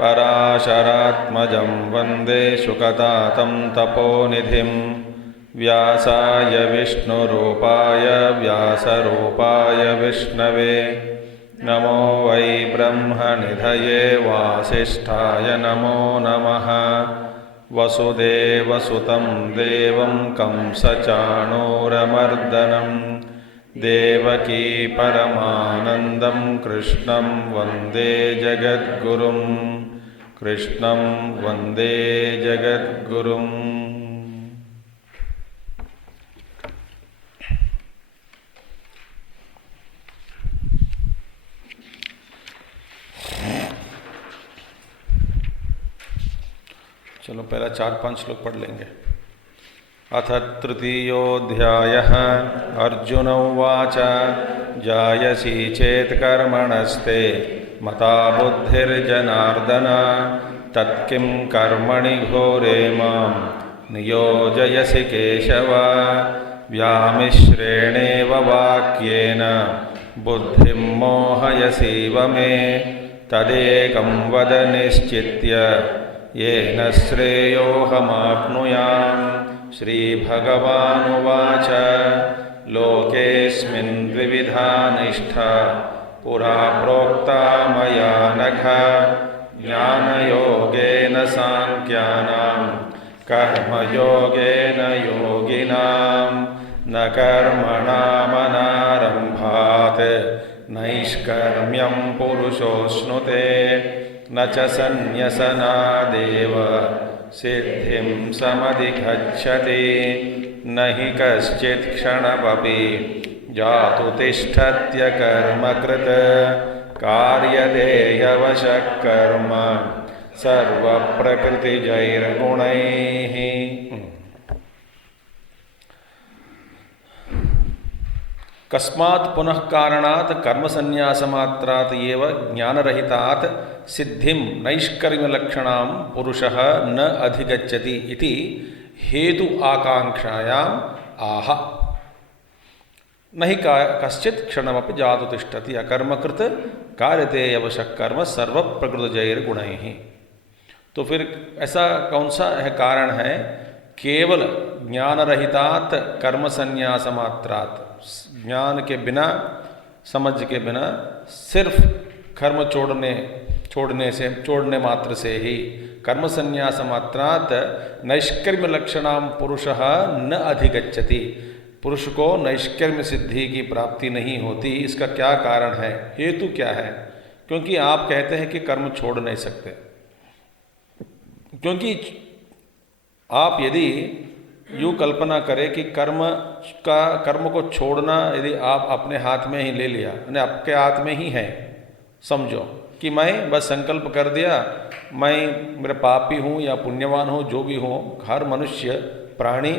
पराशरात्मजं वन्दे शुकतातं तपोनिधिं व्यासाय विष्णुरूपाय व्यासरूपाय विष्णवे नमो वै ब्रह्मनिधये वासिष्ठाय नमो नमः। वसुदेवसुतं देवं कंसचाणूरमर्दनं देवकी परमानन्दं कृष्णं वन्दे जगद्गुरुं कृष्णं वन्दे जगद्गुरुम्। चलो पहला 4-5 श्लोक पढ़ लेंगे। अथ तृतीयोऽध्यायः। अर्जुन उवाच जायसी चेत् कर्मणस्ते मता बुद्धिर्जनार्दन तत्किं कर्मणि घोरे मां नियोजयसि केशव। व्यामिश्रेणेव वाक्येन बुद्धिं मोहयसीव मे तदेकं वद निश्चित्य येन श्रेयोऽहमाप्नुयाम्। श्रीभगवानुवाच लोकेऽस्मिन् द्विविधा निष्ठा पुरा प्रोक्ता मया नघ। ज्ञानयोगेन साङ्ख्यानां कर्मयोगेन योगिनां न कर्मणामनारम्भात् नैष्कर्म्यं पुरुषोऽश्नुते न च सन्न्यसनादेव सिद्धिं समधिगच्छति। न हि कश्चित् क्षणमपि जातु तिष्ठत्य कर्मकृत् कार्यते ह्यवशः कर्म सर्वप्रकृतिजैर्गुणैः। कस्मात् पुनः कारणात् कर्मसन्न्यासमात्रात् एव ज्ञानरहितात् सिद्धिं नैष्कर्म्यलक्षणां पुरुषः न अधिगच्छति इति हेतु आकांक्षायाम् आह। न हि कश्चित् क्षणमपि जातु तिष्ठति अकर्मकृत् कार्यते अवशः कर्म सर्वप्रकृतिजैर्गुणैः। तो फिर ऐसा कौन सा है कारण है? केवल ज्ञानरहितात् कर्मसन्न्यासमात्रात्, ज्ञान के बिना, समझ के बिना, सिर्फ कर्म छोड़ने मात्र से ही कर्म संन्यास मात्रात् नैष्कर्म्य लक्षणाम पुरुषः न अधिगच्छति। पुरुष को नैष्कर्म्य सिद्धि की प्राप्ति नहीं होती। इसका क्या कारण है? हेतु क्या है? क्योंकि आप कहते हैं कि कर्म छोड़ नहीं सकते। क्योंकि आप यदि यूँ कल्पना करें कि कर्म को छोड़ना यदि आप अपने हाथ में ही ले लिया, यानी आपके हाथ में ही है, समझो कि मैं बस संकल्प कर दिया, मैं मेरा पापी हूँ या पुण्यवान हूँ, जो भी हो, हर मनुष्य प्राणी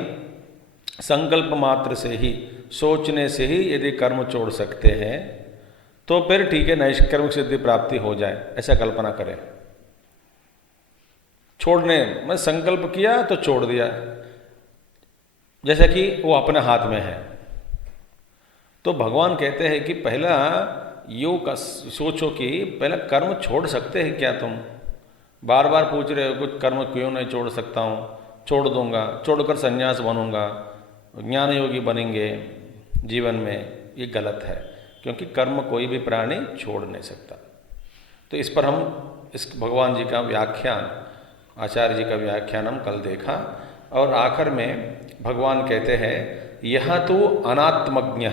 संकल्प मात्र से ही, सोचने से ही यदि कर्म छोड़ सकते हैं तो फिर ठीक है, नैष्कर्म सिद्धि प्राप्ति हो जाए, ऐसा कल्पना करें। छोड़ने मैं संकल्प किया तो छोड़ दिया, जैसा कि वो अपने हाथ में है। तो भगवान कहते हैं कि पहला योग का सोचो कि पहला कर्म छोड़ सकते हैं क्या तुम? बार बार पूछ रहे हो कुछ कर्म क्यों नहीं छोड़ सकता हूँ, छोड़ दूंगा, छोड़कर संन्यास बनूंगा, ज्ञान योगी बनेंगे जीवन में, ये गलत है, क्योंकि कर्म कोई भी प्राणी छोड़ नहीं सकता। तो इस पर हम इस भगवान जी का व्याख्यान, आचार्य जी का व्याख्यान हम कल देखा, और आखिर में भगवान कहते हैं यह तो अनात्मज्ञ,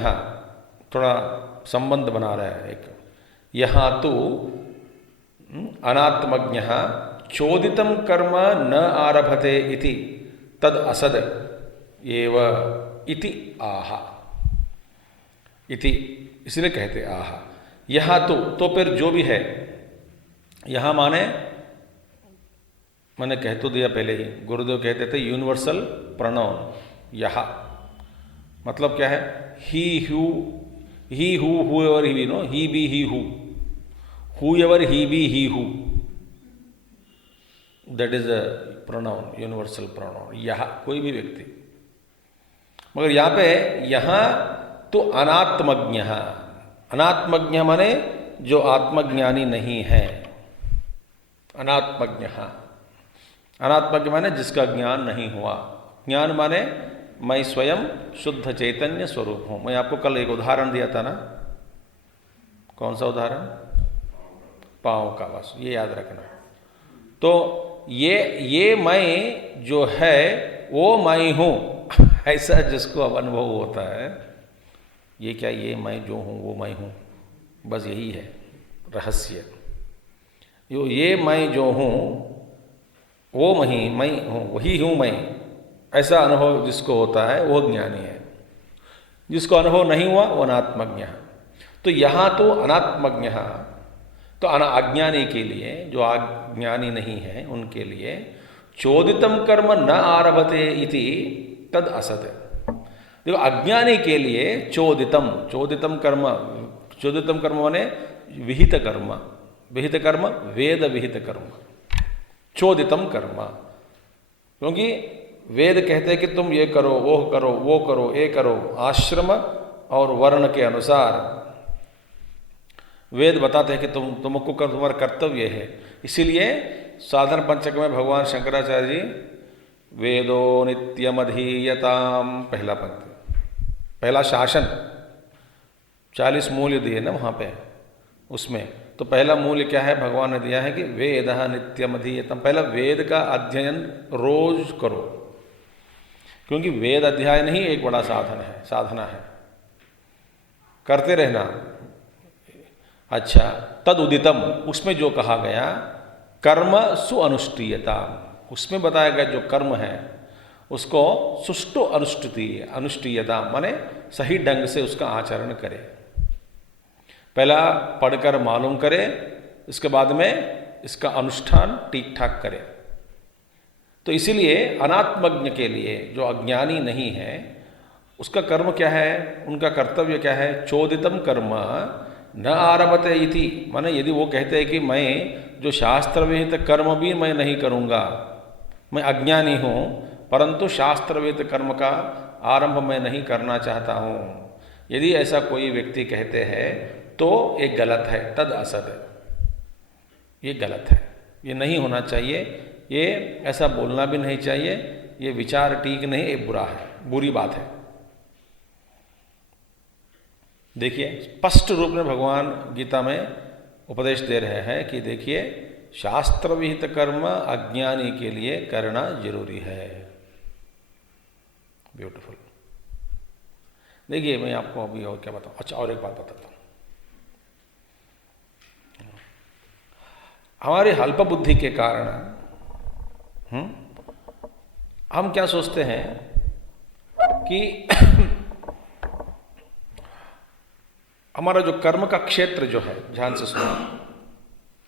थोड़ा संबंध बना रहा है एक, यहाँ तो अनात्मज्ञ चोदितम कर्म न आरभते इति तद असद एव इति आह, इति इसलिए कहते आह। यहाँ तो फिर जो भी है, यहाँ मैंने कह तो दिया पहले ही, गुरुदेव कहते थे यूनिवर्सल प्रोनाउन, यहाँ मतलब क्या है, he who whoever he know, he be he whoever he be he who, that is a pronoun, universal pronoun, यहाँ कोई भी व्यक्ति। मगर यहाँ पे यहाँ तो अनात्मज्ञ, अनात्मज्ञ माने जो आत्मज्ञानी नहीं है, अनात्मज्ञ, अनात्मज्ञ माने जिसका ज्ञान नहीं हुआ। ज्ञान माने मैं स्वयं शुद्ध चैतन्य स्वरूप हूं। मैं आपको कल एक उदाहरण दिया था ना, कौन सा उदाहरण, पांव का, बस ये याद रखना। तो ये मैं जो है वो मैं हूं, ऐसा जिसको अब अनुभव होता है, ये क्या, ये मैं जो हूं वो मैं हूं, बस यही है रहस्य। ये मैं जो हूं वो मैं हूं, वही हूं मैं, ऐसा अनुभव जिसको होता है वो ज्ञानी है। जिसको अनुभव नहीं हुआ वो अनात्मज्ञ है। तो यहाँ तो अनात्मज्ञ, तो अज्ञानी के लिए, जो अज्ञानी नहीं है उनके लिए चोदितम कर्म न आरभते इति तद असत। देखो अज्ञानी के लिए चोदितम कर्म माने विहित कर्म, विहित कर्म वेद विहित कर्म, चोदितम कर्म। क्योंकि वेद कहते हैं कि तुम ये करो, वो करो, ये करो, आश्रम और वर्ण के अनुसार वेद बताते हैं कि तुमको तुम्हारा कर्तव्य है। इसीलिए साधन पंचक में भगवान शंकराचार्य जी वेदो नित्यमधीयताम, पहला पंक्ति, पहला शासन, 40 मूल्य दिए ना वहाँ पे, उसमें तो पहला मूल्य क्या है, भगवान ने दिया है कि वेद नित्यमधीयतम, पहला वेद का अध्ययन रोज करो, क्योंकि वेद अध्ययन ही एक बड़ा साधना है, करते रहना। अच्छा, तद उदितम, उसमें जो कहा गया कर्म सुअनुष्ठीयता, उसमें बताया गया जो कर्म है उसको सुष्टु अनुष्ठीयता माने सही ढंग से उसका आचरण करे। पहला पढ़कर मालूम करे, इसके बाद में इसका अनुष्ठान ठीक ठाक करे। तो इसीलिए अनात्मज्ञ के लिए, जो अज्ञानी नहीं है, उसका कर्म क्या है, उनका कर्तव्य क्या है, चोदितम कर्म न आरभते इति, माने यदि वो कहते हैं कि मैं जो शास्त्र विहित कर्म भी मैं नहीं करूँगा, मैं अज्ञानी हूँ, परंतु शास्त्र विहित कर्म का आरंभ मैं नहीं करना चाहता हूँ, यदि ऐसा कोई व्यक्ति कहते हैं तो ये गलत है, तद असद, ये गलत है, ये नहीं होना चाहिए, ये ऐसा बोलना भी नहीं चाहिए, ये विचार ठीक नहीं, ये बुरा है, बुरी बात है। देखिए स्पष्ट रूप में भगवान गीता में उपदेश दे रहे हैं कि देखिए शास्त्र विहित कर्म अज्ञानी के लिए करना जरूरी है। ब्यूटीफुल। देखिए मैं आपको अभी और क्या बताऊं, अच्छा और एक बात बताता हूं। हमारी अल्प बुद्धि के कारण हम क्या सोचते हैं कि हमारा जो कर्म का क्षेत्र जो है, ध्यान से सुनो,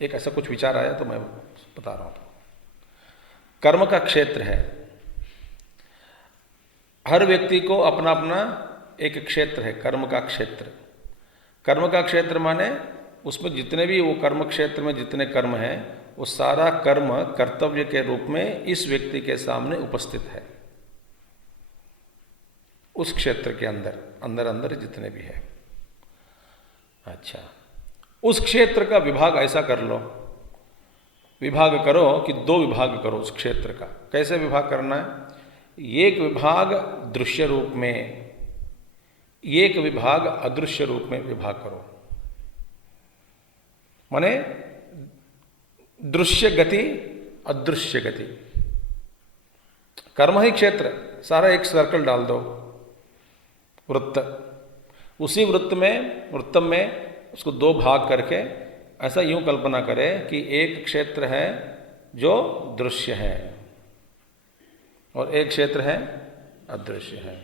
एक ऐसा कुछ विचार आया तो मैं बता रहा हूं। कर्म का क्षेत्र है, हर व्यक्ति को अपना अपना एक क्षेत्र है, कर्म का क्षेत्र। कर्म का क्षेत्र माने उसमें जितने भी वो कर्म क्षेत्र में जितने कर्म हैं, वो सारा कर्म कर्तव्य के रूप में इस व्यक्ति के सामने उपस्थित है, उस क्षेत्र के अंदर जितने भी है। अच्छा, उस क्षेत्र का विभाग ऐसा कर लो विभाग करो कि 2 विभाग करो उस क्षेत्र का। कैसे विभाग करना है? एक विभाग दृश्य रूप में, एक विभाग अदृश्य रूप में विभाग करो। माने दृश्य गति, अदृश्य गति। कर्म ही क्षेत्र, सारा एक सर्कल डाल दो, वृत्त। उसी वृत्तम में उसको 2 भाग करके ऐसा यूं कल्पना करें कि एक क्षेत्र है जो दृश्य है और एक क्षेत्र है अदृश्य है।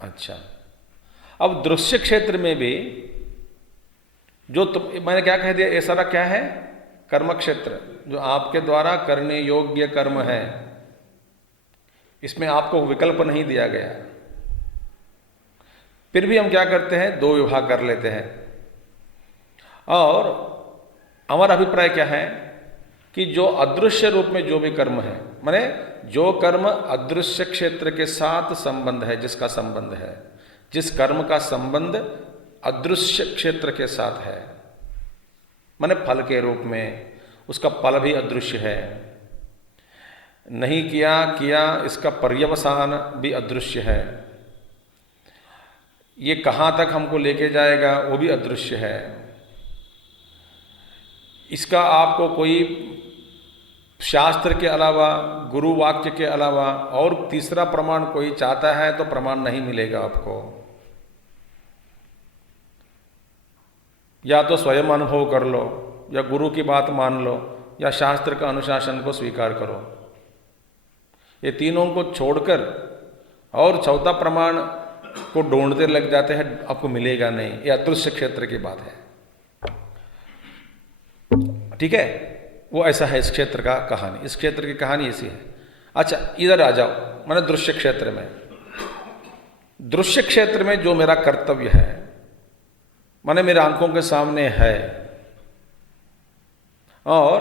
अच्छा, अब दृश्य क्षेत्र में भी जो मैंने क्या कह दिया, ये सारा क्या है? कर्म क्षेत्र, जो आपके द्वारा करने योग्य कर्म है। इसमें आपको विकल्प नहीं दिया गया। फिर भी हम क्या करते हैं? 2 विभाग कर लेते हैं। और हमारा अभिप्राय क्या है कि जो अदृश्य रूप में जो भी कर्म है, माने जो कर्म अदृश्य क्षेत्र के साथ संबंध है, जिसका संबंध है, जिस कर्म का संबंध अदृश्य क्षेत्र के साथ है, माने फल के रूप में, उसका फल भी अदृश्य है। नहीं किया इसका पर्यवसान भी अदृश्य है। ये कहाँ तक हमको लेके जाएगा वो भी अदृश्य है। इसका आपको कोई शास्त्र के अलावा, गुरु वाक्य के अलावा और तीसरा प्रमाण कोई चाहता है तो प्रमाण नहीं मिलेगा आपको। या तो स्वयं अनुभव कर लो, या गुरु की बात मान लो, या शास्त्र का अनुशासन को स्वीकार करो। ये तीनों को छोड़कर और चौथा प्रमाण को ढूंढते लग जाते हैं, आपको मिलेगा नहीं। ये अदृश्य क्षेत्र की बात है। ठीक है, वो ऐसा है इस क्षेत्र का कहानी, इस क्षेत्र की कहानी ऐसी है। अच्छा, इधर आ जाओ, मैंने दृश्य क्षेत्र में, दृश्य क्षेत्र में जो मेरा कर्तव्य है, माने मेरे आंखों के सामने है, और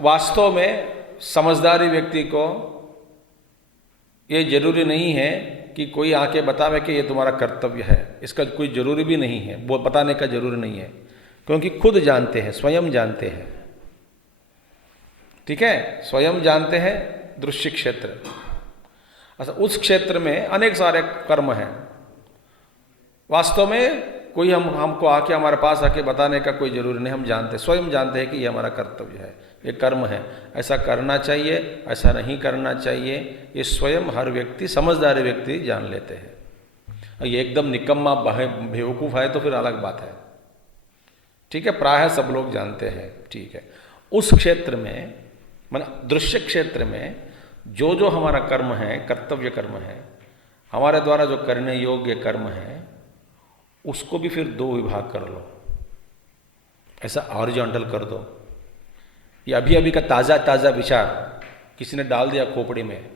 वास्तव में समझदारी व्यक्ति को ये जरूरी नहीं है कि कोई आके बतावे कि ये तुम्हारा कर्तव्य है। इसका कोई जरूरी भी नहीं है, वो बताने का जरूरी नहीं है, क्योंकि खुद जानते हैं, स्वयं जानते हैं। ठीक है, स्वयं जानते हैं दृश्य क्षेत्र। अच्छा, उस क्षेत्र में अनेक सारे कर्म हैं। वास्तव में कोई हमको आके, हमारे पास आके बताने का कोई जरूरी नहीं, हम जानते, स्वयं जानते हैं कि ये हमारा कर्तव्य है, ये कर्म है, ऐसा करना चाहिए, ऐसा नहीं करना चाहिए। ये स्वयं हर व्यक्ति, समझदार व्यक्ति जान लेते हैं। ये एकदम निकम्मा बेवकूफ़ है तो फिर अलग बात है। ठीक है, प्रायः सब लोग जानते हैं। ठीक है, उस क्षेत्र में, मतलब दृश्य क्षेत्र में जो जो हमारा कर्म है, कर्तव्य कर्म है, हमारे द्वारा जो करने योग्य कर्म है, उसको भी फिर 2 विभाग कर लो, ऐसा हॉरिजॉन्टल कर दो। ये अभी अभी का ताज़ा ताज़ा विचार किसी ने डाल दिया खोपड़ी में,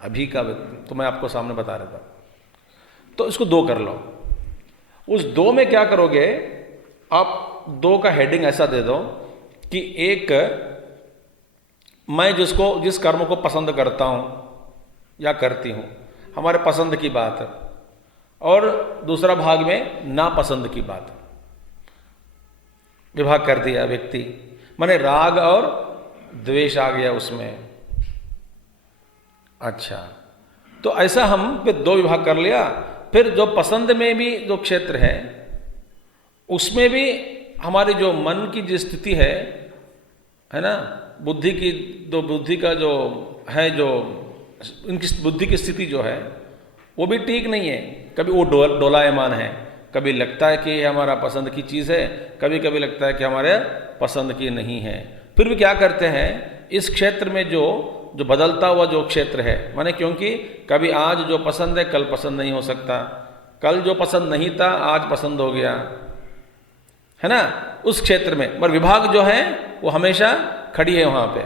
अभी का, तो मैं आपको सामने बता रहा था। तो इसको 2 कर लो। उस 2 में क्या करोगे आप? 2 का हेडिंग ऐसा दे दो कि एक, मैं जिस कर्म को पसंद करता हूं या करती हूं, हमारे पसंद की बात है, और दूसरा भाग में नापसंद की बात। विभाग कर दिया व्यक्ति, माने राग और द्वेष आ गया उसमें। अच्छा, तो ऐसा हम फिर 2 विभाग कर लिया। फिर जो पसंद में भी जो क्षेत्र है, उसमें भी हमारी जो मन की जो स्थिति है ना, बुद्धि की, तो बुद्धि का जो है, जो इनकी बुद्धि की स्थिति जो है, वो भी ठीक नहीं है। कभी वो डोलायमान है, कभी लगता है कि ये हमारा पसंद की चीज़ है, कभी कभी लगता है कि हमारे पसंद की नहीं है। फिर भी क्या करते हैं, इस क्षेत्र में जो बदलता हुआ जो क्षेत्र है, माने क्योंकि कभी आज जो पसंद है कल पसंद नहीं हो सकता, कल जो पसंद नहीं था आज पसंद हो गया, है ना। उस क्षेत्र में पर विभाग जो है वो हमेशा खड़ी है वहाँ पे।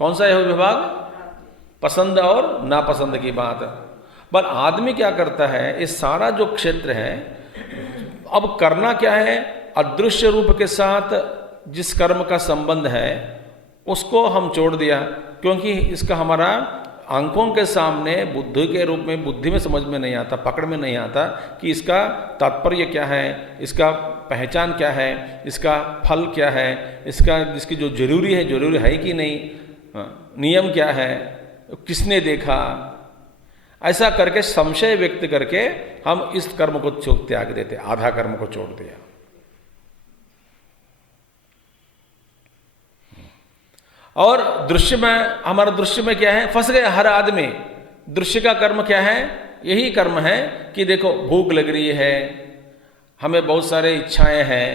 कौन सा है वो विभाग? पसंद और नापसंद की बात। पर आदमी क्या करता है, इस सारा जो क्षेत्र है, अब करना क्या है, अदृश्य रूप के साथ जिस कर्म का संबंध है उसको हम छोड़ दिया, क्योंकि इसका हमारा आंखों के सामने बुद्धि के रूप में, बुद्धि में समझ में नहीं आता, पकड़ में नहीं आता कि इसका तात्पर्य क्या है, इसका पहचान क्या है, इसका फल क्या है, इसकी जो जरूरी है कि नहीं, नियम क्या है, किसने देखा, ऐसा करके संशय व्यक्त करके हम इस कर्म को त्याग देते, आधा कर्म को छोड़ दिया। और दृश्य में, हमारा दृश्य में क्या है, फंस गए हर आदमी। दृश्य का कर्म क्या है, यही कर्म है कि देखो भूख लग रही है, हमें बहुत सारे इच्छाएं हैं,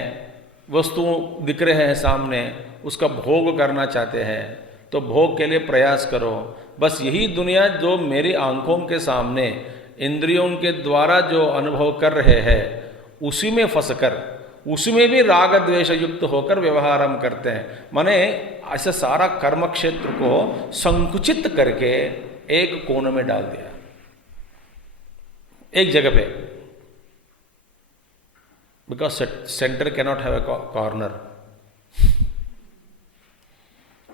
वस्तु दिख रहे हैं सामने, उसका भोग करना चाहते हैं, तो भोग के लिए प्रयास करो। बस यही दुनिया जो मेरी आंखों के सामने इंद्रियों के द्वारा जो अनुभव कर रहे हैं, उसी में फंसकर, उसमें भी राग द्वेष युक्त होकर व्यवहार हम करते हैं। माने ऐसा सारा कर्म क्षेत्र को संकुचित करके एक कोने में डाल दिया, एक जगह पे, because centre cannot have a corner.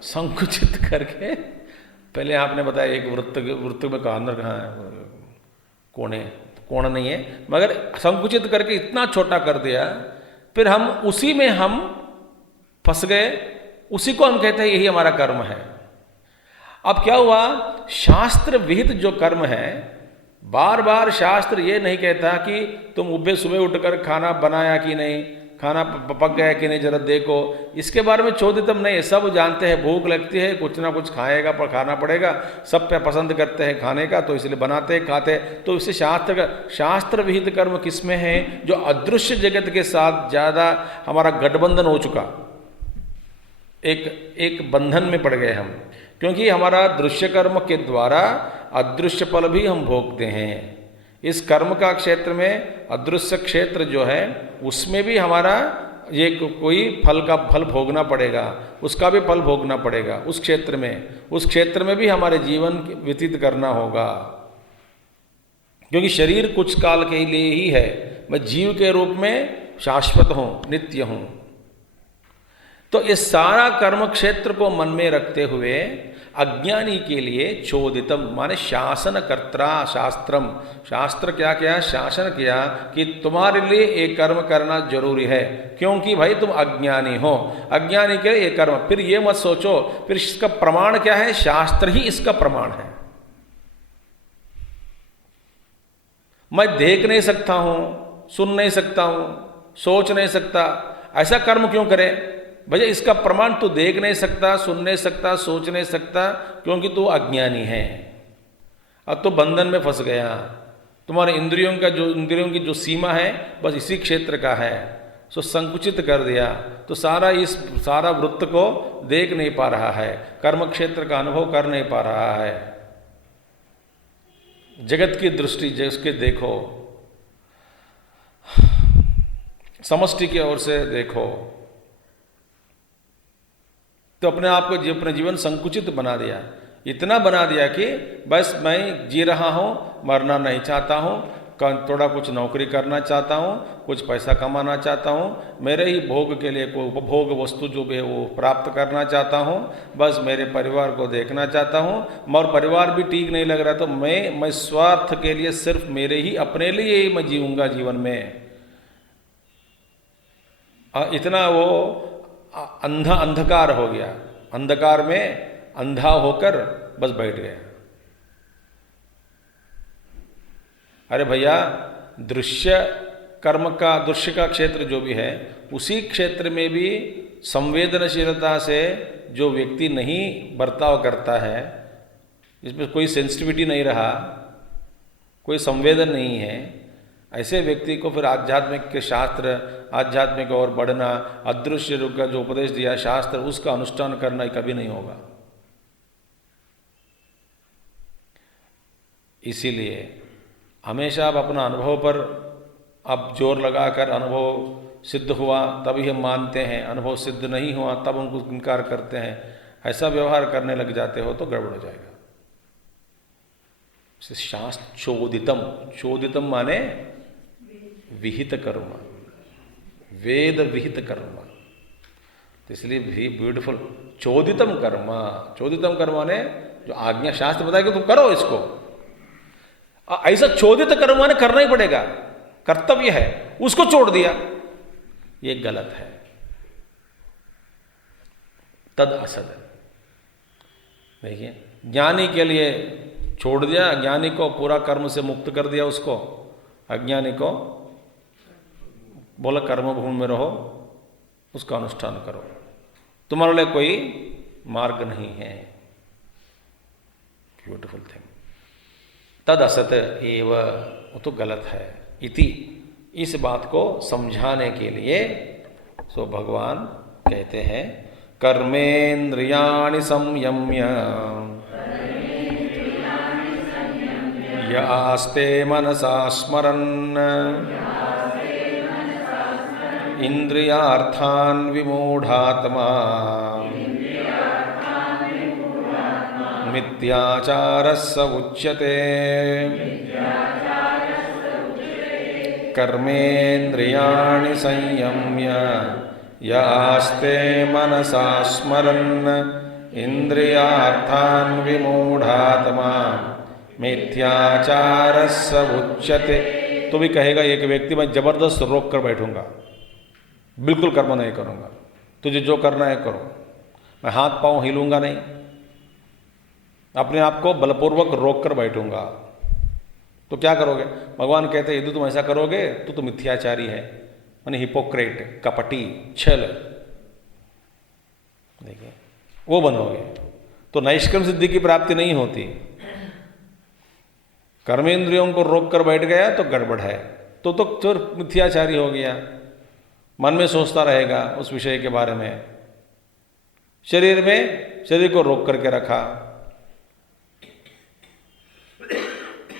संकुचित करके, पहले आपने बताया एक वृत्त में कॉर्नर कहाँ है, कोण नहीं है, मगर संकुचित करके इतना छोटा कर दिया, फिर हम उसी में हम फंस गए, उसी को हम कहते हैं यही हमारा कर्म है। अब क्या हुआ, शास्त्र विहित जो कर्म है, बार बार शास्त्र ये नहीं कहता कि तुम सुबह उठकर खाना बनाया कि नहीं, खाना पक गया कि नहीं, जरा देखो, इसके बारे में चोदितम नहीं है। सब जानते हैं भूख लगती है, कुछ ना कुछ खाएगा, पर खाना पड़ेगा, सब पे पसंद करते हैं खाने का, तो इसलिए बनाते हैं, खाते हैं। तो इससे शास्त्र विहित कर्म किसमें है, जो अदृश्य जगत के साथ ज़्यादा हमारा गठबंधन हो चुका, एक बंधन में पड़ गए हम, क्योंकि हमारा दृश्य कर्म के द्वारा अदृश्य फल भी हम भोगते हैं। इस कर्म का क्षेत्र में अदृश्य क्षेत्र जो है, उसमें भी हमारा ये कोई फल भोगना पड़ेगा, उसका भी फल भोगना पड़ेगा उस क्षेत्र में भी हमारे जीवन व्यतीत करना होगा, क्योंकि शरीर कुछ काल के लिए ही है। मैं जीव के रूप में शाश्वत हूँ, नित्य हूँ। तो इस सारा कर्म क्षेत्र को मन में रखते हुए अज्ञानी के लिए चोदितम माने शासन कर्ता शास्त्रम, शास्त्र क्या किया, शासन किया कि तुम्हारे लिए एक कर्म करना जरूरी है, क्योंकि भाई तुम अज्ञानी हो, अज्ञानी के लिए एक कर्म। फिर ये मत सोचो फिर इसका प्रमाण क्या है, शास्त्र ही इसका प्रमाण है। मैं देख नहीं सकता हूं, सुन नहीं सकता हूं, सोच नहीं सकता, ऐसा कर्म क्यों करे भैया? इसका प्रमाण तू देख नहीं सकता, सुन नहीं सकता, सोच नहीं सकता, क्योंकि तू अज्ञानी है। अब तो बंधन में फंस गया, तुम्हारे इंद्रियों की जो सीमा है बस इसी क्षेत्र का है, सो संकुचित कर दिया, तो सारा वृत्त को देख नहीं पा रहा है, कर्म क्षेत्र का अनुभव कर नहीं पा रहा है। जगत की दृष्टि जिसके देखो, समष्टि की ओर से देखो, तो अपने आप को अपने जीवन संकुचित बना दिया, इतना बना दिया कि बस मैं जी रहा हूँ, मरना नहीं चाहता हूँ, थोड़ा कुछ नौकरी करना चाहता हूँ, कुछ पैसा कमाना चाहता हूँ, मेरे ही भोग के लिए कोई उपभोग वस्तु जो भी है वो प्राप्त करना चाहता हूँ, बस मेरे परिवार को देखना चाहता हूँ, और परिवार भी ठीक नहीं लग रहा तो मैं स्वार्थ के लिए सिर्फ मेरे ही अपने लिए ही मैं जीऊँगा जीवन में। इतना वो अंधकार हो गया, अंधकार में अंधा होकर बस बैठ गया। अरे भैया, दृश्य का क्षेत्र जो भी है, उसी क्षेत्र में भी संवेदनशीलता से जो व्यक्ति नहीं बर्ताव करता है, इसमें कोई सेंसिटिविटी नहीं रहा, कोई संवेदन नहीं है, ऐसे व्यक्ति को फिर आध्यात्मिक के शास्त्र, आध्यात्मिक और बढ़ना, अदृश्य रूप का जो उपदेश दिया शास्त्र, उसका अनुष्ठान करना कभी नहीं होगा। इसीलिए हमेशा आप अपना अनुभव पर आप जोर लगाकर, अनुभव सिद्ध हुआ तभी हम मानते हैं, अनुभव सिद्ध नहीं हुआ तब उनको इनकार करते हैं, ऐसा व्यवहार करने लग जाते हो तो गड़बड़ हो जाएगा। शास्त्र चोदितम माने विहित कर्म, वेद विहित कर्म, तो इसलिए भी ब्यूटीफुल चोदितम कर्म माने जो आज्ञा शास्त्र बताएगा तुम करो इसको। ऐसा चोदित कर्म माने करना ही पड़ेगा, कर्तव्य है, उसको छोड़ दिया, ये गलत है। तद असद। देखिए, ज्ञानी के लिए छोड़ दिया, ज्ञानी को पूरा कर्म से मुक्त कर दिया, उसको अज्ञानी को बोला कर्म भूमि में रहो, उसका अनुष्ठान करो, तुम्हारे लिए कोई मार्ग नहीं है। Beautiful thing. तद असत एव, वो तो गलत है। इति, इस बात को समझाने के लिए सो भगवान कहते हैं कर्मेन्द्रियाणि संयम्य यास्ते मनसा स्मरन् इंद्रियार्थान् विमूढ़ात्मा मिथ्याचारस्य उच्यते। कर्मेन्द्रियाणि संयम्य यास्ते मनसा स्मरन् इंद्रियार्थान् विमूढ़ात्मा मिथ्याचारस्य उच्यते। तो भी कहेगा एक व्यक्ति, मैं जबरदस्त रोक कर बैठूंगा, बिल्कुल कर्म नहीं करूंगा, तुझे जो करना है करो, मैं हाथ पांव हिलूंगा नहीं, अपने आप को बलपूर्वक रोक कर बैठूंगा। तो क्या करोगे? भगवान कहते हैं यदि तुम ऐसा करोगे तो मिथ्याचारी है, माने हिपोक्रेट, कपटी, छल, देखिए वो बनोगे, तो नैष्कर्म सिद्धि की प्राप्ति नहीं होती। कर्मेंद्रियों को रोक कर बैठ गया तो गड़बड़ है, तो चोर मिथ्याचारी हो गया, मन में सोचता रहेगा उस विषय के बारे में, शरीर को रोक करके रखा,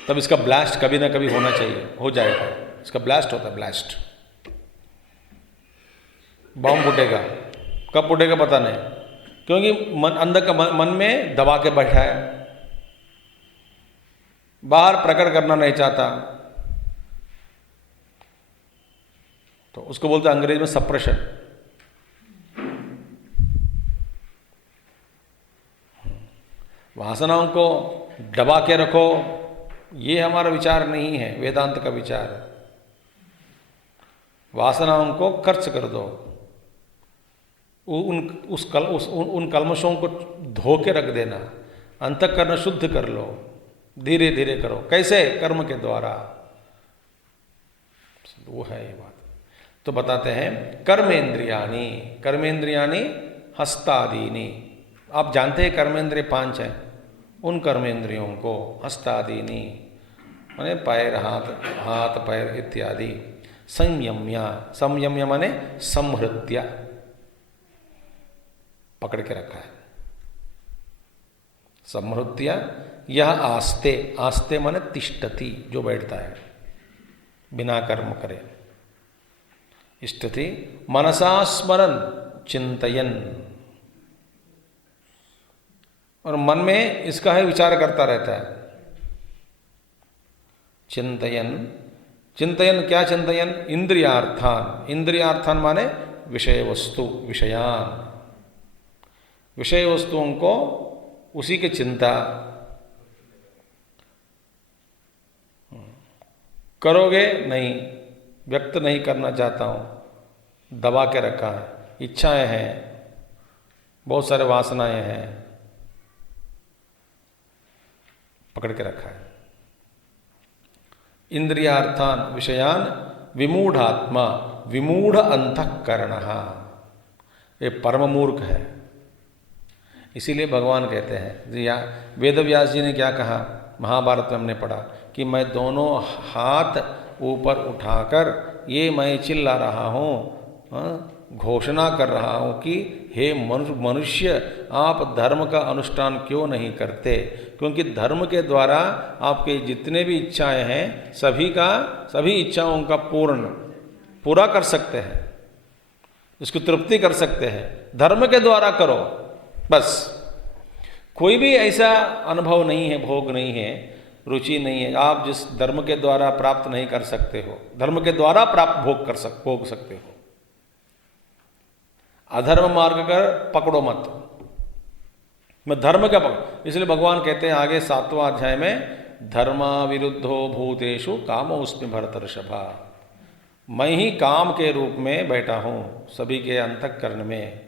तब इसका ब्लास्ट कभी ना कभी होना चाहिए, हो जाएगा, इसका ब्लास्ट होता है, ब्लास्ट, बॉम्ब फूटेगा, कब फूटेगा पता नहीं, क्योंकि अंदर का मन में दबा के बैठा है, बाहर प्रकट करना नहीं चाहता, तो उसको बोलते हैं अंग्रेजी में सप्रेशन। वासनाओं को दबा के रखो, ये हमारा विचार नहीं है, वेदांत का विचार है। वासनाओं को खर्च कर दो, उन कल्मशों को धो के रख देना, अंतःकरण शुद्ध कर लो, धीरे धीरे करो। कैसे? कर्म के द्वारा, वो है ये बात। तो बताते हैं कर्मेंद्रियाणि, कर्मेंद्रियाणि हस्तादीनि, आप जानते हैं कर्मेंद्रिय 5 हैं, उन कर्मेंद्रियों को हस्तादीनि माने पैर, हाथ पैर इत्यादि, संयम्य माने संहृत्य, पकड़ के रखा है, संहृत्य। यह आस्ते माने तिष्ठति, जो बैठता है बिना कर्म करे, इष्टति मनसा स्मरन चिंतयन, और मन में इसका है विचार करता रहता है। चिंतयन क्या चिंतयन? इंद्रियार्थान, इंद्रियार्थान माने विषय वस्तु, विषय वस्तुओं को उसी की चिंता करोगे नहीं, व्यक्त नहीं करना चाहता हूं, दबा के रखा है, इच्छाएं हैं, बहुत सारे वासनाएं हैं, पकड़ के रखा है। इंद्रियार्थान विषयान विमूढ़ात्मा, विमूढ़ अंतःकरणः, ये परम मूर्ख है। इसीलिए भगवान कहते हैं, वेद व्यास जी ने क्या कहा, महाभारत में हमने पढ़ा कि मैं दोनों हाथ ऊपर उठाकर ये मैं चिल्ला रहा हूँ, घोषणा कर रहा हूँ कि हे मनुष्य, आप धर्म का अनुष्ठान क्यों नहीं करते? क्योंकि धर्म के द्वारा आपके जितने भी इच्छाएं हैं, सभी इच्छाओं का पूरा कर सकते हैं, उसकी तृप्ति कर सकते हैं। धर्म के द्वारा करो बस। कोई भी ऐसा अनुभव नहीं है, भोग नहीं है, रुचि नहीं है, आप जिस धर्म के द्वारा प्राप्त नहीं कर सकते हो, धर्म के द्वारा प्राप्त भोग सकते हो। अधर्म मार्ग कर पकड़ो मत, मैं धर्म का पक्ष, इसलिए भगवान कहते हैं आगे 7वां अध्याय में, धर्मा विरुद्धो भूतेषु कामोऽस्मि भरतर्षभा। मैं ही काम के रूप में बैठा हूं सभी के अंतःकरण में।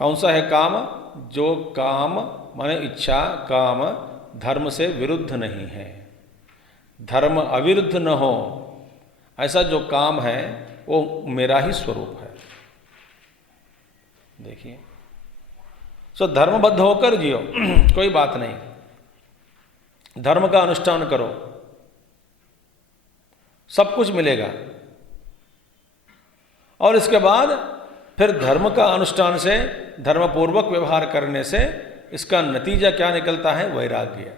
कौन सा है काम? जो काम माने इच्छा, काम धर्म से विरुद्ध नहीं है, धर्म अविरुद्ध न हो, ऐसा जो काम है वो मेरा ही स्वरूप है। देखिए, सो धर्मबद्ध होकर जियो, कोई बात नहीं, धर्म का अनुष्ठान करो, सब कुछ मिलेगा। और इसके बाद फिर धर्म का अनुष्ठान से, धर्मपूर्वक व्यवहार करने से इसका नतीजा क्या निकलता है? वैराग्य।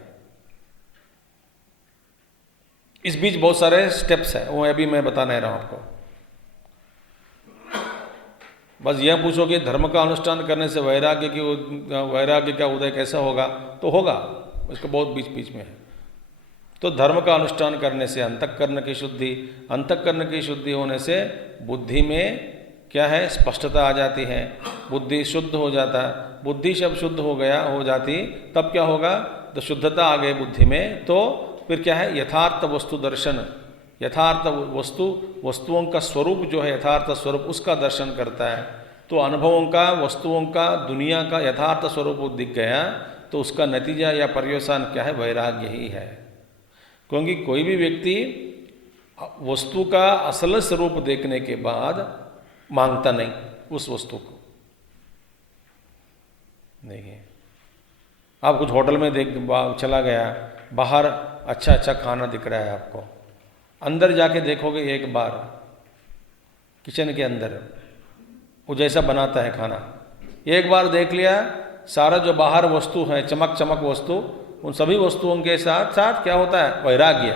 इस बीच बहुत सारे स्टेप्स हैं, वो अभी मैं बता नहीं रहा हूं आपको। बस यह पूछो कि धर्म का अनुष्ठान करने से वैराग्य का उदय कैसा होगा, तो होगा, इसको बहुत बीच बीच में है। तो धर्म का अनुष्ठान करने से अंतःकरण की शुद्धि, अंतःकरण की शुद्धि होने से बुद्धि में क्या है? स्पष्टता आ जाती है, बुद्धि शुद्ध हो जाता है। बुद्धि जब शुद्ध हो जाती, तब क्या होगा? तो शुद्धता आ गई बुद्धि में, तो फिर क्या है? यथार्थ वस्तु दर्शन, यथार्थ वस्तुओं का स्वरूप जो है, यथार्थ स्वरूप, उसका दर्शन करता है। तो अनुभवों का, वस्तुओं का, दुनिया का यथार्थ स्वरूप दिख गया, तो उसका नतीजा या पर्यवसान क्या है? वैराग्य ही है। क्योंकि कोई भी व्यक्ति वस्तु का असल स्वरूप देखने के बाद मांगता नहीं उस वस्तु को। देखिए, आप कुछ होटल में चला गया, बाहर अच्छा अच्छा खाना दिख रहा है आपको, अंदर जाके देखोगे एक बार किचन के अंदर वो जैसा बनाता है खाना, एक बार देख लिया, सारा जो बाहर वस्तु है, चमक चमक वस्तु, उन सभी वस्तुओं के साथ साथ क्या होता है? वैराग्य।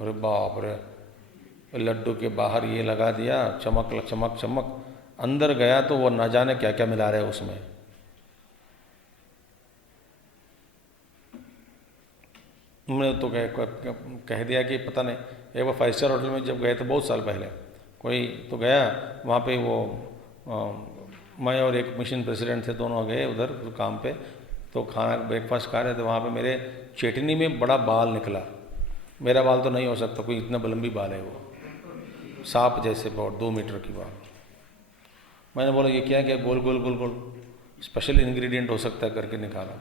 अरे बाप रे, लड्डू के बाहर ये लगा दिया, चमक चमक चमक, अंदर गया तो वो न जाने क्या क्या मिला रहे उसमें। मैंने तो कह दिया कि पता नहीं, एक बार 5 स्टार होटल में जब गए तो बहुत साल पहले, कोई तो गया वहाँ पे, मैं और एक मिशन प्रेसिडेंट थे, दोनों गए उधर काम पे, तो खाना ब्रेकफास्ट खा रहे थे। वहाँ पे मेरे चटनी में बड़ा बाल निकला। मेरा बाल तो नहीं हो सकता, कोई इतना लंबी बाल है, वो सांप जैसे, बहुत 2 मीटर की बाल। मैंने बोला ये क्या क्या, गोल गोल गोल गोल स्पेशल इंग्रेडिएंट हो सकता है करके निकाला।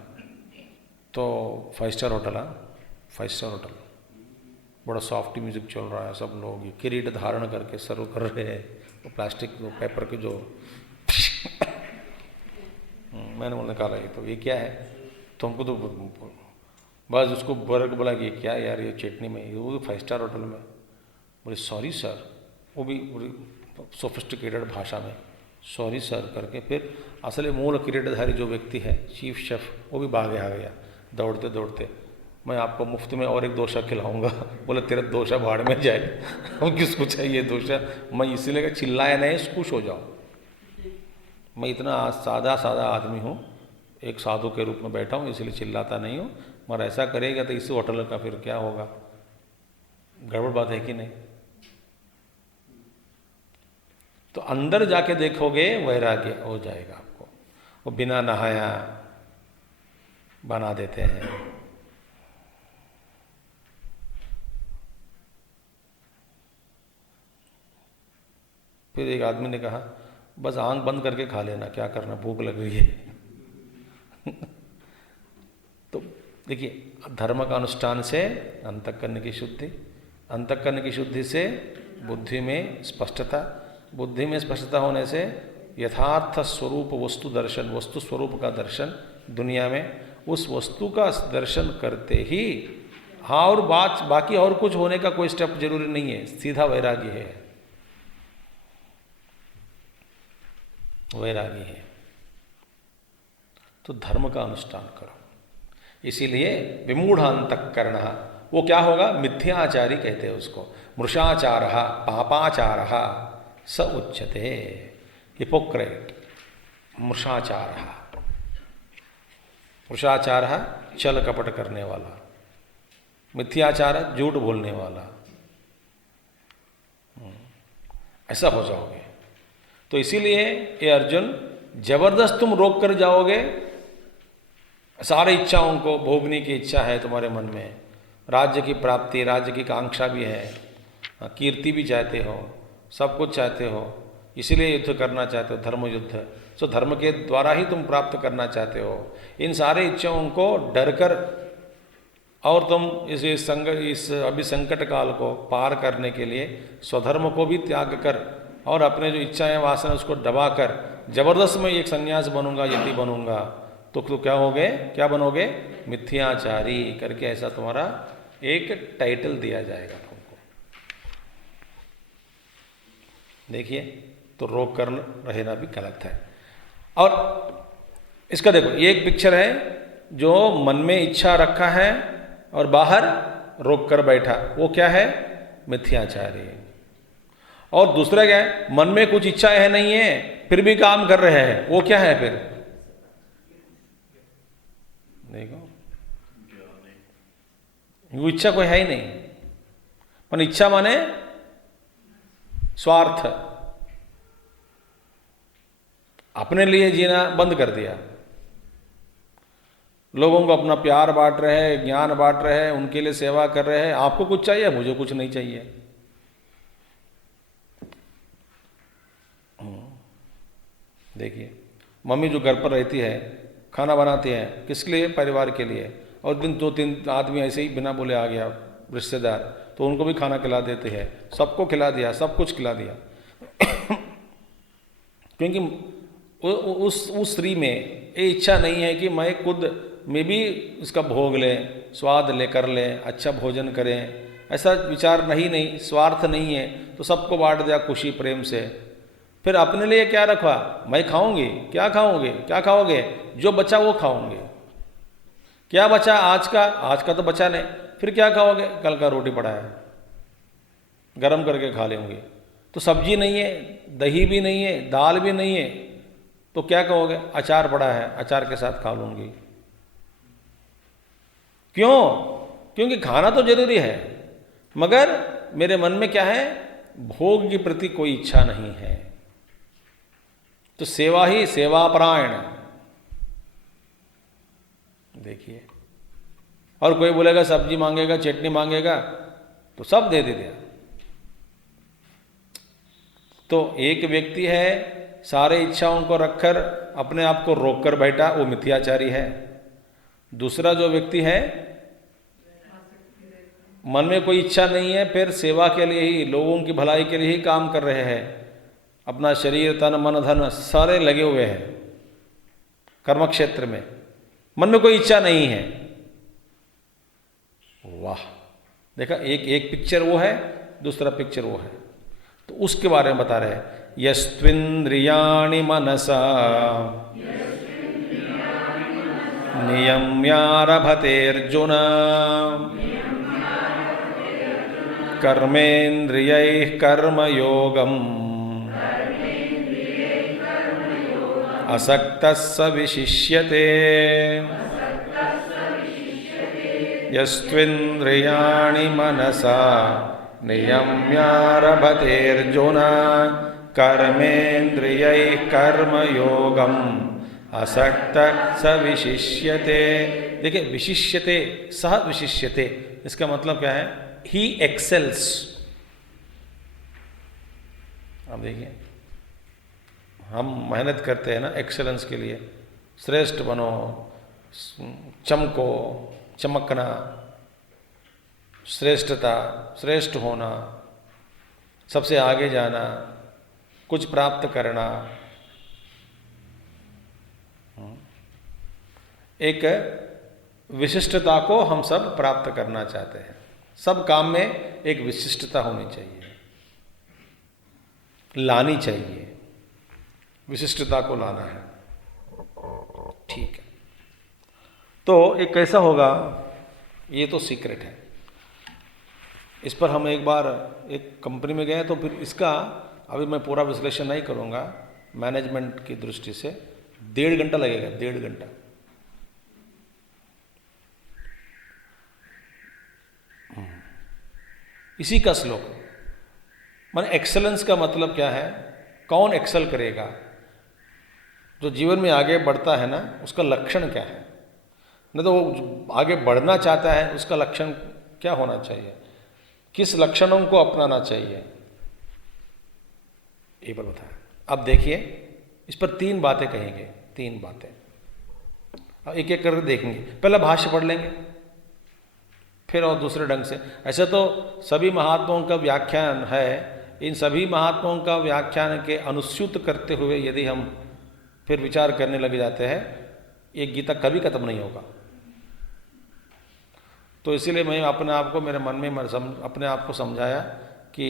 तो 5 स्टार होटल, 5 स्टार होटल, बड़ा सॉफ्ट म्यूजिक चल रहा है, सब लोग ये किरीट धारण करके सर्व कर रहे हैं, वो प्लास्टिक पेपर के जो मैंने बोला निकाला, ये तो ये क्या है? तो हमको तो बस उसको बोला कि क्या यार ये चटनी में, वो 5 स्टार होटल में। बोले सॉरी सर, वो भी सोफिस्टिकेटेड भाषा में सॉरी सर करके, फिर असल मूल किरीटधारी जो व्यक्ति है, चीफ शेफ, वो भी भागे आ गया दौड़ते दौड़ते। मैं आपको मुफ्त में और एक डोसा खिलाऊंगा। बोले तेरा डोसा भाड़ में जाए, हम किसको चाहिए डोसा? मैं इसीलिए चिल्लाया नहीं, खुश हो जाओ। मैं इतना सादा आदमी हूँ, एक साधु के रूप में बैठा हूँ, इसलिए चिल्लाता नहीं हूँ। मगर ऐसा करेगा तो इस होटल का फिर क्या होगा? गड़बड़ बात है कि नहीं? तो अंदर जाके देखोगे वैराग्य हो जाएगा आपको। वो बिना नहाया बना देते हैं। फिर एक आदमी ने कहा बस आंख बंद करके खा लेना, क्या करना, भूख लग रही है। तो देखिए, धर्म का अनुष्ठान से अंतःकरण की शुद्धि, अंतःकरण की शुद्धि से बुद्धि में स्पष्टता, बुद्धि में स्पष्टता होने से यथार्थ स्वरूप वस्तु दर्शन, वस्तु स्वरूप का दर्शन दुनिया में, उस वस्तु का दर्शन करते ही, हाँ, और बाकी और कुछ होने का कोई स्टेप जरूरी नहीं है, सीधा वैराग्य है, वैरागी है। तो धर्म का अनुष्ठान करो। इसीलिए विमूढ़ांतःकरण, वो क्या होगा? मिथ्याचारी कहते हैं उसको, मृषाचार, पापाचार स उच्यते, हिपोक्रेट, मृषाचार, मृषाचार छल कपट करने वाला, मिथ्याचार झूठ बोलने वाला, ऐसा हो जाओगे। तो इसीलिए ये अर्जुन, जबरदस्त तुम रोक कर जाओगे सारी इच्छाओं को भोगने की इच्छा है तुम्हारे मन में, राज्य की प्राप्ति, राज्य की कांक्षा भी है, कीर्ति भी चाहते हो, सब कुछ चाहते हो, इसीलिए युद्ध करना चाहते हो, धर्म युद्ध। तो धर्म के द्वारा ही तुम प्राप्त करना चाहते हो। इन सारे इच्छाओं को डर कर और तुम इस अभी संकट काल को पार करने के लिए स्वधर्म को भी त्याग कर और अपने जो इच्छाएं वासना उसको दबा कर जबरदस्त मैं एक संन्यास बनूंगा, यदि बनूंगा, तो क्या होगे, क्या बनोगे, मिथ्याचारी करके ऐसा तुम्हारा एक टाइटल दिया जाएगा तुमको। देखिए, तो रोक कर रहना भी गलत है। और इसका देखो, ये एक पिक्चर है जो मन में इच्छा रखा है और बाहर रोक कर बैठा, वो क्या है, मिथ्याचारी। और दूसरा क्या है, मन में कुछ इच्छाएं है नहीं है फिर भी काम कर रहे हैं, वो क्या है फिर, देखो वो इच्छा कोई है ही नहीं। पर इच्छा माने स्वार्थ, अपने लिए जीना बंद कर दिया। लोगों को अपना प्यार बांट रहे हैं, ज्ञान बांट रहे हैं, उनके लिए सेवा कर रहे हैं। आपको कुछ चाहिए, मुझे कुछ नहीं चाहिए। देखिए, मम्मी जो घर पर रहती है, खाना बनाती है, किसके लिए, परिवार के लिए। और दिन 2-3 आदमी ऐसे ही बिना बोले आ गया रिश्तेदार, तो उनको भी खाना खिला देते हैं, सबको खिला दिया, सब कुछ खिला दिया। क्योंकि उस स्त्री में ये इच्छा नहीं है कि मैं खुद में भी इसका भोग लें, स्वाद ले कर लें, अच्छा भोजन करें, ऐसा विचार नहीं, स्वार्थ नहीं है। तो सबको बांट दिया खुशी प्रेम से। फिर अपने लिए क्या रखा, मैं खाऊंगी, क्या खाओगे, क्या खाओगे, जो बचा वो खाओगे। क्या बचा आज का तो बचा नहीं, फिर क्या खाओगे, कल का रोटी पड़ा है, गरम करके खा लेंगे। तो सब्जी नहीं है, दही भी नहीं है, दाल भी नहीं है, तो क्या कहोगे, अचार पड़ा है, अचार के साथ खा लूंगी। क्यों, क्योंकि खाना तो जरूरी है, मगर मेरे मन में क्या है, भोग के प्रति कोई इच्छा नहीं है। तो सेवा ही सेवापरायण। देखिए, और कोई बोलेगा सब्जी मांगेगा, चटनी मांगेगा, तो सब दे दिया। तो एक व्यक्ति है सारे इच्छाओं को रखकर अपने आप को रोक कर बैठा, वो मिथ्याचारी है। दूसरा जो व्यक्ति है, मन में कोई इच्छा नहीं है, फिर सेवा के लिए ही, लोगों की भलाई के लिए ही काम कर रहे हैं, अपना शरीर तन मन धन सारे लगे हुए हैं कर्म क्षेत्र में, मन में कोई इच्छा नहीं है। वाह, देखा, एक पिक्चर वो है, दूसरा पिक्चर वो है। तो उसके बारे में बता रहे हैं, यस्त्विन्द्रियाणि मनसा नियम्यारभतेर्जुन कर्मेन्द्रियैः कर्मयोगम् असक्तः स विशिष्यते। यस्त्विन्द्रियाणि मनसा नियम्यारभतेर्जुन कर्मेन्द्रियैः कर्मयोगम् असक्तः स विशिष्यते। देखिए, विशिष्यते, सह विशिष्यते, इसका मतलब क्या है, ही एक्सेल्स। अब देखिए, हम मेहनत करते हैं ना एक्सेलेंस के लिए, श्रेष्ठ बनो, चमको, चमकना, श्रेष्ठता, श्रेष्ठ होना, सबसे आगे जाना, कुछ प्राप्त करना। एक विशिष्टता को हम सब प्राप्त करना चाहते हैं। सब काम में एक विशिष्टता होनी चाहिए, लानी चाहिए, विशिष्टता को लाना है। ठीक है, तो एक कैसा होगा, ये तो सीक्रेट है। इस पर हम एक बार एक कंपनी में गए, तो फिर इसका अभी मैं पूरा विश्लेषण नहीं करूँगा, मैनेजमेंट की दृष्टि से 1.5 घंटा लगेगा, 1.5 घंटा। इसी का श्लोक, माने एक्सेलेंस का मतलब क्या है, कौन एक्सेल करेगा, जो जीवन में आगे बढ़ता है ना, उसका लक्षण क्या है। नहीं तो वो आगे बढ़ना चाहता है, उसका लक्षण क्या होना चाहिए, किस लक्षणों को अपनाना चाहिए, ये पर बताया। अब देखिए इस पर 3 बातें कहेंगे, 3 बातें एक एक करके देखेंगे। पहला भाष्य पढ़ लेंगे, फिर और दूसरे ढंग से। ऐसे तो सभी महात्माओं का व्याख्यान है, इन सभी महात्माओं का व्याख्यान के अनुस्यूत करते हुए यदि हम फिर विचार करने लग जाते हैं, ये गीता कभी खत्म नहीं होगा। तो इसीलिए मैं अपने आप को मेरे मन में अपने आप को समझाया कि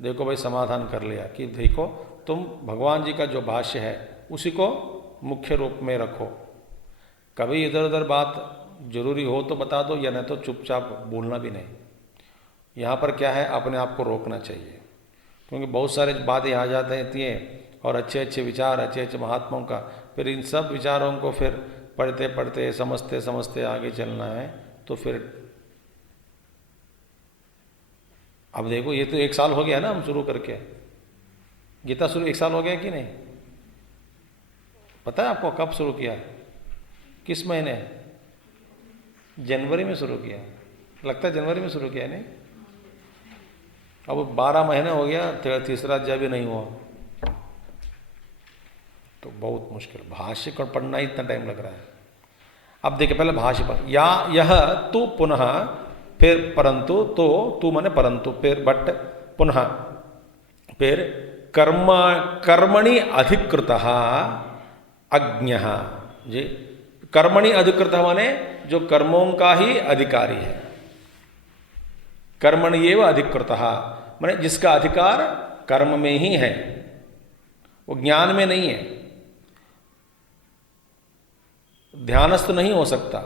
देखो भाई, समाधान कर लिया कि देखो तुम भगवान जी का जो भाष्य है उसी को मुख्य रूप में रखो। कभी इधर उधर बात जरूरी हो तो बता दो, या नहीं तो चुपचाप बोलना भी नहीं। यहाँ पर क्या है, अपने आप को रोकना चाहिए, क्योंकि बहुत सारे बातें आ जाते हैं और अच्छे अच्छे विचार, अच्छे अच्छे महात्माओं का, फिर इन सब विचारों को फिर पढ़ते पढ़ते समझते समझते आगे चलना है। तो फिर अब देखो, ये तो 1 साल हो गया ना हम शुरू करके, गीता शुरू 1 साल हो गया कि नहीं? पता है आपको कब शुरू किया, किस महीने? जनवरी में शुरू किया, लगता है जनवरी में शुरू किया नहीं? अब 12 महीने हो गया, तीसरा अध्याय भी नहीं हुआ, तो बहुत मुश्किल। भाष्य को पढ़ना इतना टाइम लग रहा है। अब देखिए पहले भाष्य पर, या यह तो पुनः, फिर परंतु, तो तू माने परंतु, फिर बट, पुनः, फिर कर्मणि अधिकृतः अज्ञः जी। कर्मणि अधिकृतः माने जो कर्मों का ही अधिकारी है। कर्मणि एव अधिकृतः माने जिसका अधिकार कर्म में ही है, वो ज्ञान में नहीं है, ध्यानस्थ नहीं हो सकता,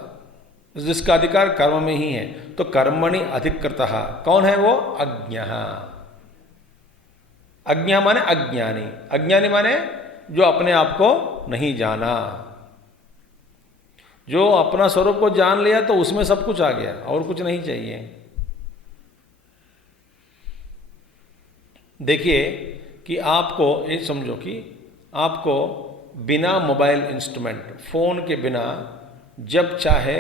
जिसका अधिकार कर्म में ही है। तो कर्मणि अधिकृतः कौन है वो? अज्ञः। अज्ञा माने अज्ञानी, अज्ञानी माने जो अपने आप को नहीं जाना। जो अपना स्वरूप को जान लिया तो उसमें सब कुछ आ गया, और कुछ नहीं चाहिए। देखिए कि आपको ये समझो कि आपको बिना मोबाइल इंस्ट्रूमेंट, फोन के बिना जब चाहे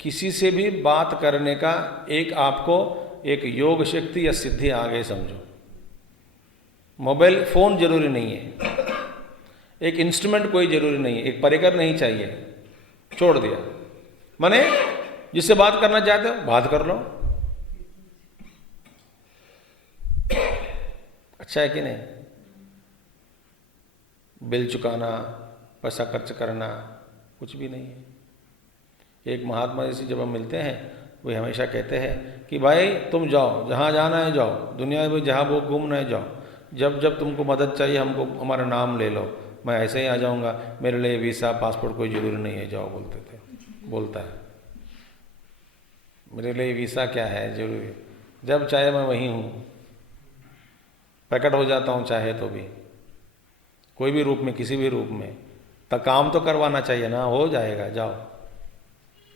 किसी से भी बात करने का एक आपको एक योग शक्ति या सिद्धि आ गई समझो। मोबाइल फोन जरूरी नहीं है, एक इंस्ट्रूमेंट कोई जरूरी नहीं है, एक परिकर नहीं चाहिए, छोड़ दिया। माने जिससे बात करना चाहते हो बात कर लो, अच्छा है कि नहीं? बिल चुकाना, पैसा खर्च करना कुछ भी नहीं है। एक महात्मा जी से जब हम मिलते हैं, वे हमेशा कहते हैं कि भाई तुम जाओ, जहाँ जाना है जाओ, दुनिया में जहाँ वो घूमना है जाओ, जब जब तुमको मदद चाहिए हमको हमारा नाम ले लो, मैं ऐसे ही आ जाऊँगा, मेरे लिए वीसा पासपोर्ट कोई ज़रूरी नहीं है, जाओ। बोलता है मेरे लिए वीसा क्या है जरूरी, जब चाहे मैं वहीं हूँ, प्रकट हो जाता हूँ चाहे तो भी, कोई भी रूप में, किसी भी रूप में। तो काम तो करवाना चाहिए ना, हो जाएगा, जाओ।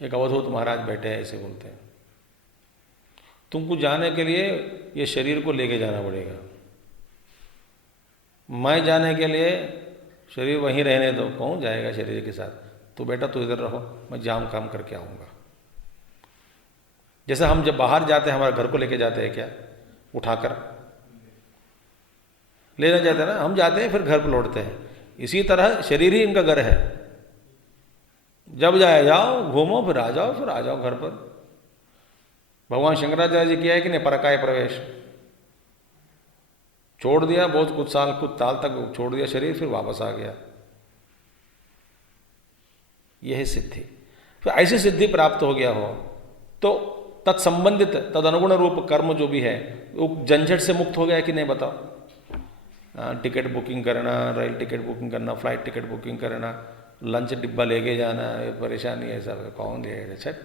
एक अवधूत महाराज बैठे हैं, ऐसे बोलते हैं, तुमको जाने के लिए ये शरीर को लेके जाना पड़ेगा, मैं जाने के लिए शरीर वहीं रहने दो, कौन जाएगा शरीर के साथ? तो बेटा तू इधर रहो, मैं जाम काम करके आऊँगा। जैसे हम जब बाहर जाते हैं, हमारे घर को लेके जाते हैं क्या, उठाकर लेना जाते हैं ना, हम जाते हैं फिर घर पर लौटते हैं। इसी तरह शरीर ही इनका घर है, जब जाए जाओ, घूमो, फिर आ जाओ घर पर। भगवान शंकराचार्य जी किया है कि नहीं, परकाय प्रवेश छोड़ दिया, बहुत कुछ साल कुछ साल तक छोड़ दिया शरीर, फिर वापस आ गया। यह है सिद्धि। फिर ऐसी सिद्धि प्राप्त हो गया हो तो तत्संबंधित तद अनुगुण रूप कर्म जो भी है वो झंझट से मुक्त हो गया कि नहीं बताओ? टिकट बुकिंग करना, रेल टिकट बुकिंग करना, फ्लाइट टिकट बुकिंग करना, लंच डिब्बा लेके जाना, परेशानी है सब, कौन देगा? छट।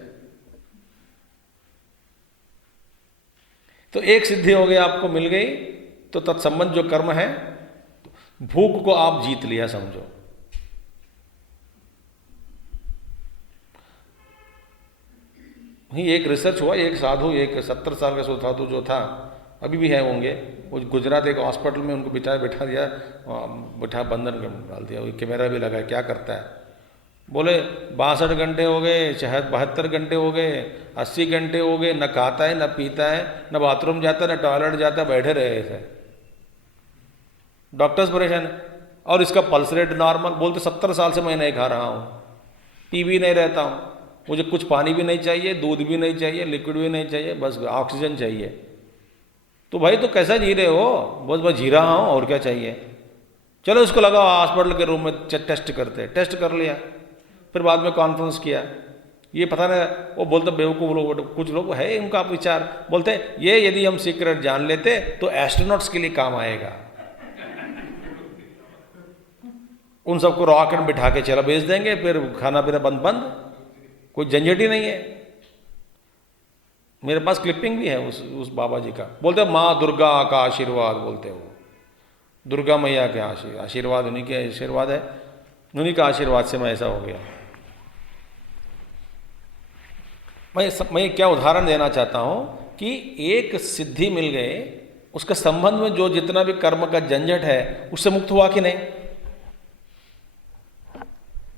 तो एक सिद्धि हो गई, आपको मिल गई। तो तत्संबंध जो कर्म है, भूख को आप जीत लिया समझो। वहीं एक रिसर्च हुआ, एक साधु, एक 70 साल का साधु जो था, अभी भी है होंगे, वो गुजरात एक हॉस्पिटल में उनको बिठा दिया, बिठा बंधन कर डाल दिया, कैमरा भी लगा, क्या करता है? बोले 62 घंटे हो गए, 72 घंटे हो गए, 80 घंटे हो गए, न खाता है, न पीता है, न बाथरूम जाता है, न टॉयलेट जाता है, बैठे रहे ऐसे। डॉक्टर्स परेशान है। और इसका पल्स रेट नॉर्मल, बोलते 70 साल से मैं नहीं खा रहा हूँ, पी भी नहीं रहता हूँ, मुझे कुछ पानी भी नहीं चाहिए, दूध भी नहीं चाहिए, लिक्विड भी नहीं चाहिए, बस ऑक्सीजन चाहिए। तो भाई तो कैसा जी रहे हो? बस जी रहा हूँ, और क्या चाहिए? चलो उसको लगाओ, हॉस्पिटल के रूम में टेस्ट करते, टेस्ट कर लिया, फिर बाद में कॉन्फ्रेंस किया। ये पता नहीं, वो बोलते बेवकूफ़ लोग, कुछ लोग है उनका विचार, बोलते ये यदि हम सीक्रेट जान लेते तो एस्ट्रोनॉट्स के लिए काम आएगा, उन सबको रॉकेट बिठा के चला भेज देंगे, फिर खाना पीना बंद बंद, कोई झंझट ही नहीं है। मेरे पास क्लिपिंग भी है उस बाबा जी का। बोलते माँ दुर्गा का आशीर्वाद, बोलते वो दुर्गा मैया के आशीर्वाद, उन्हीं के आशीर्वाद है, उन्हीं का आशीर्वाद से मैं ऐसा हो गया। मैं क्या उदाहरण देना चाहता हूं कि एक सिद्धि मिल गए, उसके संबंध में जो जितना भी कर्म का झंझट है उससे मुक्त हुआ कि नहीं?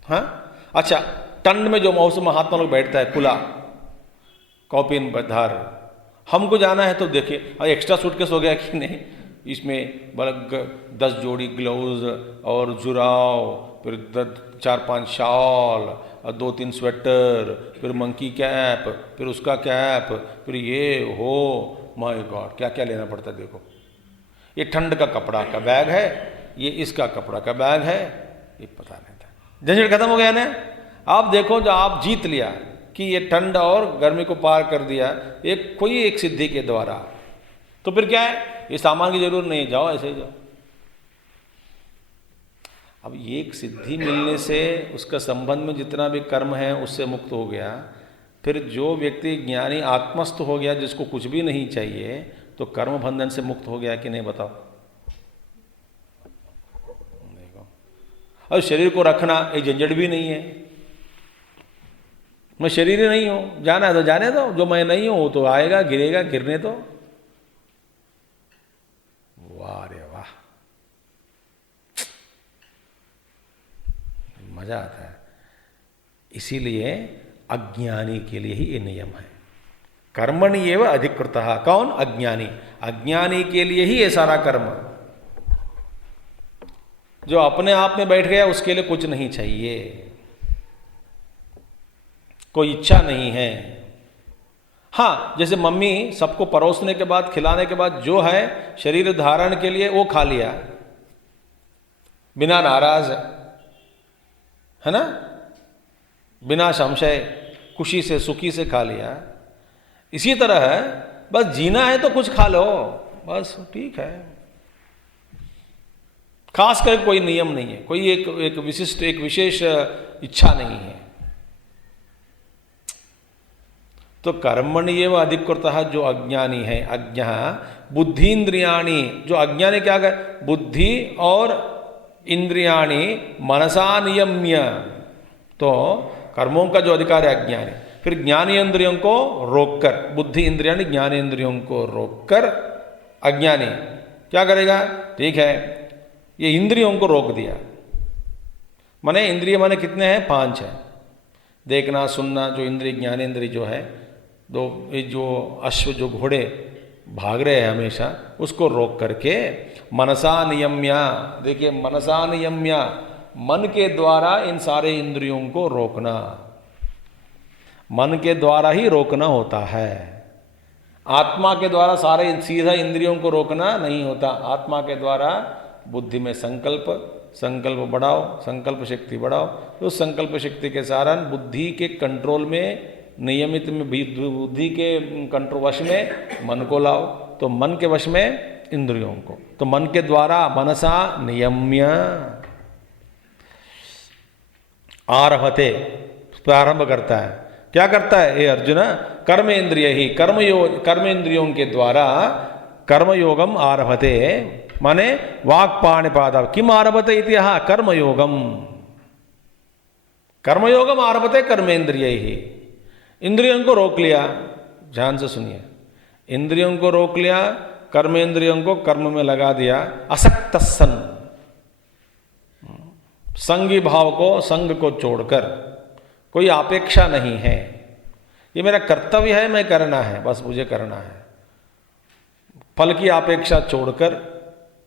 हाँ, अच्छा, टंड में जो मौसम महात्मा लोग बैठता है, खुला कॉपिन धार, हमको जाना है तो देखिए एक्स्ट्रा सूटकेस हो गया कि नहीं, इसमें बल्कि 10 जोड़ी ग्लव्स और जुराव, फिर 4-5 शॉल और 2-3 स्वेटर, फिर मंकी कैप, फिर उसका कैप, फिर ये हो माय गॉड, क्या क्या लेना पड़ता है। देखो ये ठंड का कपड़ा का बैग है, ये इसका कपड़ा का बैग है, ये पता नहीं था। झंझट खत्म हो गया ना। आप देखो, जो आप जीत लिया कि ये ठंड और गर्मी को पार कर दिया कोई एक सिद्धि के द्वारा, तो फिर क्या है, ये सामान की जरूरत नहीं, जाओ ऐसे ही जाओ। अब एक सिद्धि मिलने से उसका संबंध में जितना भी कर्म है उससे मुक्त हो गया। फिर जो व्यक्ति ज्ञानी आत्मस्थ हो गया, जिसको कुछ भी नहीं चाहिए, तो कर्म बंधन से मुक्त हो गया कि नहीं, बताओ? देखो, और शरीर को रखना एक झंझट भी नहीं है। मैं शरीर ही नहीं हूं, जाना है तो जाने दो, जो मैं नहीं हूं वो तो आएगा, गिरेगा, गिरने दो। वाह रे वाह, मजा आता है। इसीलिए अज्ञानी के लिए ही ये नियम है, कर्मणि एव अधिकृतः। कौन? अज्ञानी। अज्ञानी के लिए ही ये सारा कर्म। जो अपने आप में बैठ गया उसके लिए कुछ नहीं चाहिए, कोई इच्छा नहीं है। हाँ, जैसे मम्मी सबको परोसने के बाद, खिलाने के बाद जो है शरीर धारण के लिए वो खा लिया, बिना नाराज, है ना, बिना संशय, खुशी से, सुखी से खा लिया। इसी तरह है, बस जीना है तो कुछ खा लो, बस ठीक है। खास कर कोई नियम नहीं है, कोई एक विशिष्ट, एक विशेष इच्छा नहीं है। तो कर्मणि एव अधिकृतः, जो अज्ञानी है, अज्ञा बुद्धि इंद्रियाणि, जो अज्ञानी क्या है, बुद्धि और इंद्रियाणि मनसा नियम्य। तो कर्मों का जो अधिकार है अज्ञानी, फिर ज्ञानेंद्रियों को रोककर, बुद्धि इंद्रियाणि ज्ञानेंद्रियों को रोककर अज्ञानी क्या करेगा? ठीक है, ये इंद्रियों को रोक दिया। माने इंद्रिय माने कितने हैं? 5 है। देखना, सुनना, जो इंद्रिय ज्ञानेंद्रिय जो है, ये जो अश्व, जो घोड़े भाग रहे हैं हमेशा, उसको रोक करके मनसा नियम्या। देखिए, मनसा नियम्या, मन के द्वारा इन सारे इंद्रियों को रोकना, मन के द्वारा ही रोकना होता है। आत्मा के द्वारा सारे सीधा इंद्रियों को रोकना नहीं होता। आत्मा के द्वारा बुद्धि में संकल्प बढ़ाओ, संकल्प शक्ति बढ़ाओ, तो उस संकल्प शक्ति के कारण बुद्धि के कंट्रोल में, नियमित में, बुद्धि के कंट्रोल वश में मन को लाओ, तो मन के वश में इंद्रियों को, तो मन के द्वारा मनसा नियम्य आरभते, प्रारंभ करता है। क्या करता है? हे अर्जुन, कर्मेंद्रिय ही कर्मेंद्रियों के द्वारा कर्मयोगम आरभते, माने वाक्पाणिपाद। किम आरभते इति कर्मयोगम, कर्मयोगम आरभते कर्मेंद्रिय ही। इंद्रियों को रोक लिया, ध्यान से सुनिए, इंद्रियों को रोक लिया, कर्मेंद्रियों को कर्म में लगा दिया, असक्त सन, संगी भाव को, संग को छोड़कर, कोई अपेक्षा नहीं है, ये मेरा कर्तव्य है, मैं करना है, बस मुझे करना है। फल की अपेक्षा छोड़कर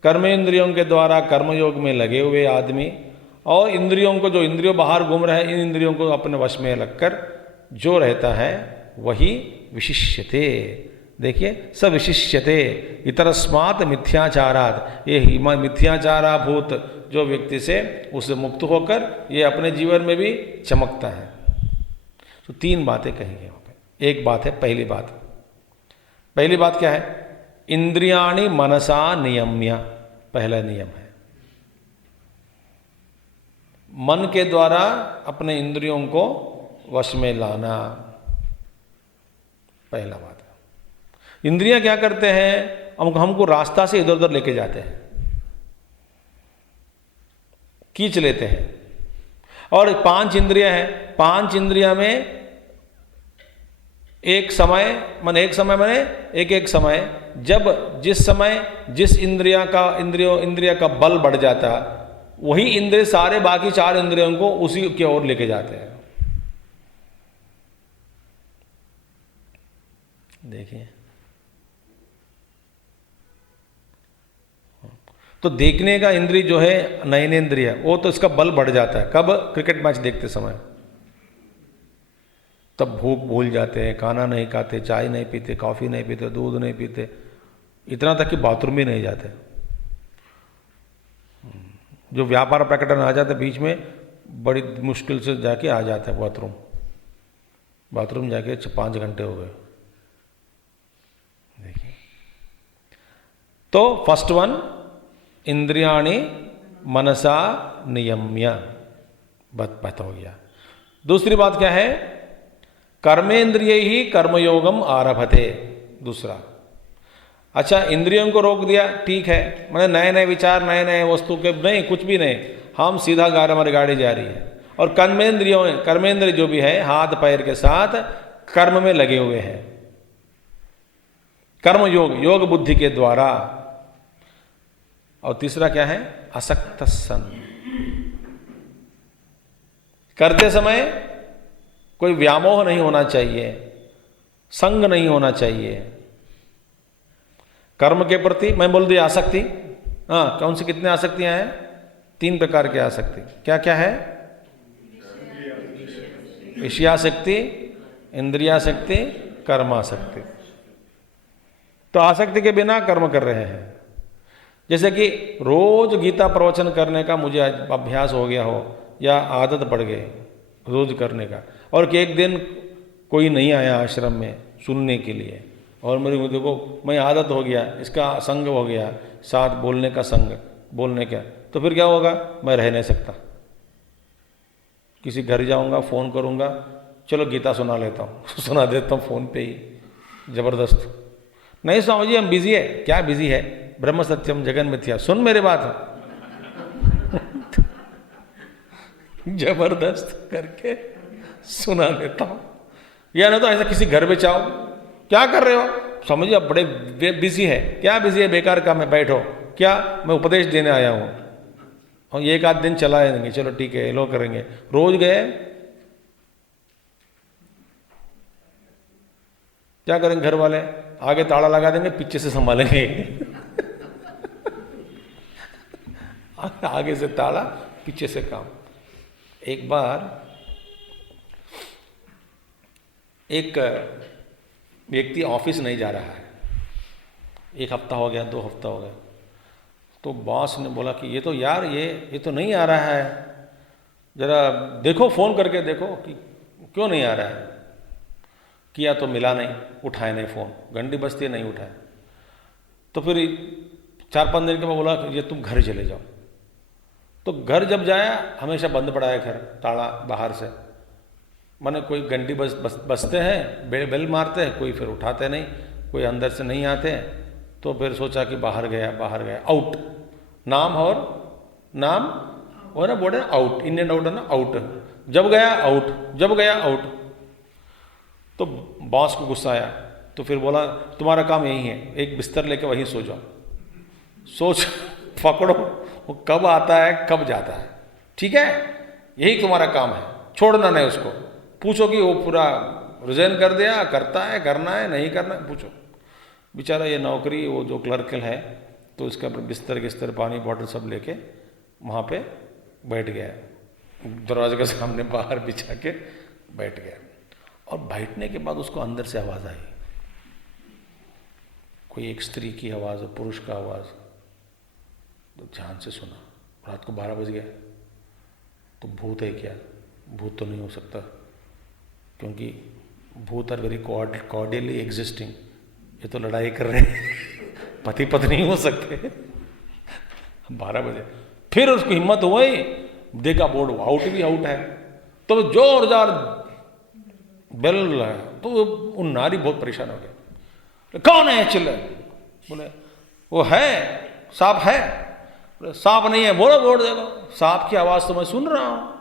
कर्मेंद्रियों के द्वारा कर्मयोग में लगे हुए आदमी, और इंद्रियों को, जो इंद्रियों बाहर घूम रहे हैं, इन इंद्रियों को अपने वश में लगकर जो रहता है वही विशिष्यते। देखिए, स विशिष्यते इतरस्मात् मिथ्याचारात, ये मिथ्याचाराभूत जो व्यक्ति से, उससे मुक्त होकर ये अपने जीवन में भी चमकता है। तो तीन बातें कही हैं वहाँ पे। एक बात है, पहली बात क्या है? इंद्रियाणि मनसा नियम्य, पहला नियम है, मन के द्वारा अपने इंद्रियों को वश में लाना, पहला बात है। इंद्रियां क्या करते हैं? हमको रास्ता से इधर उधर लेके जाते हैं, खींच लेते हैं। और 5 इंद्रियां हैं, 5 इंद्रियां में एक समय जब जिस समय जिस इंद्रिया का बल बढ़ जाता, वही इंद्रिय सारे बाकी 4 इंद्रियों को उसी की ओर लेके जाते हैं। देखिए, तो देखने का इंद्रिय जो है नयनेंद्रिय, वो तो इसका बल बढ़ जाता है। कब? क्रिकेट मैच देखते समय, तब भूख भूल जाते हैं, खाना नहीं खाते, चाय नहीं पीते, कॉफ़ी नहीं पीते, दूध नहीं पीते, इतना तक कि बाथरूम भी नहीं जाते। जो व्यापार प्रकटन आ जाते बीच में, बड़ी मुश्किल से जाके आ जाते हैं बाथरूम जाके 5 घंटे हो गए। देखिए, तो फर्स्ट वन, इंद्रियाणि मनसा नियम्य, बात हो गया। दूसरी बात क्या है? कर्मेंद्रिय ही कर्मयोगम आरभते, दूसरा। अच्छा, इंद्रियों को रोक दिया, ठीक है, मैंने नए नए विचार, नए नए वस्तु के नहीं, कुछ भी नहीं, हम सीधा हमारी गाड़ी जा रही है। और कर्मेंद्रिय जो भी है, हाथ पैर के साथ कर्म में लगे हुए हैं, कर्मयोग, योग बुद्धि के द्वारा। और तीसरा क्या है? असक्त सन, करते समय कोई व्यामोह नहीं होना चाहिए, संग नहीं होना चाहिए कर्म के प्रति। मैं बोल दिया आसक्ति, हाँ, कौन सी कितने आसक्तियां हैं? 3 प्रकार की आसक्ति। क्या क्या है? विषयासक्ति, इंद्रियासक्ति, कर्मासक्ति। तो आसक्ति के बिना कर्म कर रहे हैं। जैसे कि रोज गीता प्रवचन करने का मुझे अभ्यास हो गया हो, या आदत पड़ गई रोज करने का, और कि एक दिन कोई नहीं आया आश्रम में सुनने के लिए, और मेरे देखो मैं आदत हो गया, इसका संग हो गया, साथ बोलने का संग, बोलने का, तो फिर क्या होगा? मैं रह नहीं सकता। किसी घर जाऊंगा, फ़ोन करूंगा, चलो गीता सुना लेता हूँ सुना देता हूँ फ़ोन पे ही, ज़बरदस्त। नहीं स्वामी जी हम बिजी है। क्या बिजी है? ब्रह्म सत्यम जगन मिथ्या, सुन मेरे बात जबरदस्त करके सुना देता हूँ। या ना तो ऐसा किसी घर में चाहो, क्या कर रहे हो? समझिए अब बड़े बिजी है। क्या बिजी है? बेकार काम है, बैठो। क्या? मैं उपदेश देने आया हूँ, और ये 1 आध दिन चला देंगे, चलो ठीक है, लो करेंगे। रोज गए, क्या करेंगे? घर वाले आगे ताला लगा देंगे, पीछे से संभालेंगे आगे से ताला, पीछे से काम। एक बार एक व्यक्ति ऑफिस नहीं जा रहा है, 1 हफ्ता हो गया, 2 हफ्ता हो गया, तो बॉस ने बोला कि ये तो यार ये तो नहीं आ रहा है, जरा देखो, फ़ोन करके देखो कि क्यों नहीं आ रहा है। किया तो मिला नहीं, उठाए नहीं फ़ोन, घंटी बजती नहीं उठाए। तो फिर 4-5 दिन के बाद बोला कि ये तुम घर चले जाओ। तो घर जब जाया, हमेशा बंद पड़ा है घर, ताला बाहर से, माने कोई घंटी बजते हैं, बेल मारते हैं, कोई फिर उठाते नहीं, कोई अंदर से नहीं आते। तो फिर सोचा कि बाहर गया, आउट, नाम और नाम वो ना बोले आउट, इंडियन आउट है ना, आउट। जब गया आउट, तो बॉस को गुस्सा आया, तो फिर बोला तुम्हारा काम यही है, एक बिस्तर लेके वहीं सो जाओ, सोच पकड़ो वो कब आता है कब जाता है। ठीक है, यही तुम्हारा काम है, छोड़ना नहीं उसको। पूछो कि वो पूरा रिजाइन कर दिया, करता है, करना है, नहीं करना है, पूछो। बेचारा ये नौकरी, वो जो क्लर्कल है, तो इसका बिस्तर किस्तर पानी बॉटल सब लेके वहाँ पे बैठ गया, दरवाजे के सामने बाहर बिछा के बैठ गया। और बैठने के बाद उसको अंदर से आवाज़ आई, कोई एक स्त्री की आवाज़, पुरुष का आवाज़। तो ध्यान से सुना, रात को 12 बज गया। तो भूत है क्या? भूत तो नहीं हो सकता, क्योंकि भूत आर वेरी कॉर्डियली एग्जिस्टिंग। ये तो लड़ाई कर रहे हैं, पति पत्नी हो सकते। 12 बजे फिर उसको हिम्मत हुई, देखा बोर्ड आउट भी आउट है, तो जोरदार बेल है। तो वो नारी बहुत परेशान हो गया, कौन है चिल्ले? बोले वो है, सांप है। बोले सांप नहीं है, बोलो बोर्ड देखो। सांप की आवाज तो मैं सुन रहा हूं।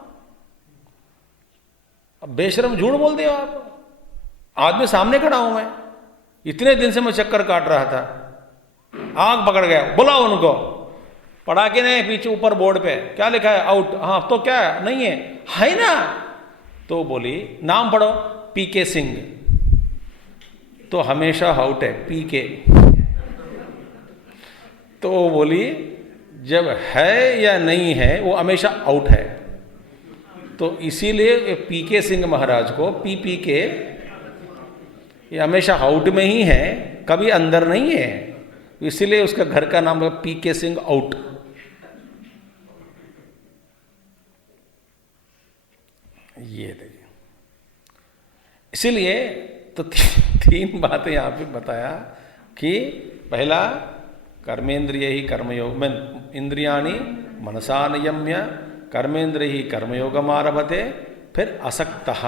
अब बेशरम झूठ बोल दिया आप, आदमी सामने खड़ा हूं मैं, इतने दिन से मैं चक्कर काट रहा था, आंख पकड़ गया। बुलाओ उनको। पढ़ा के नहीं, पीछे ऊपर बोर्ड पे क्या लिखा है? आउट। हाँ तो क्या नहीं है ना? तो बोली नाम पढ़ो, पीके सिंह। तो हमेशा आउट है पीके। तो वो बोली जब है या नहीं है वो हमेशा आउट है। तो इसीलिए पीके सिंह महाराज को पी के, ये हमेशा आउट में ही है, कभी अंदर नहीं है। इसीलिए उसका घर का नाम है पीके सिंह आउट। ये देखिए, इसीलिए तो तीन बातें यहां पे बताया कि पहला कर्मेंद्रिय ही कर्मयोग में इंद्रियाणि मनसा नियम्य कर्मेंद्रिय ही कर्मयोगम आरभते, फिर असक्तः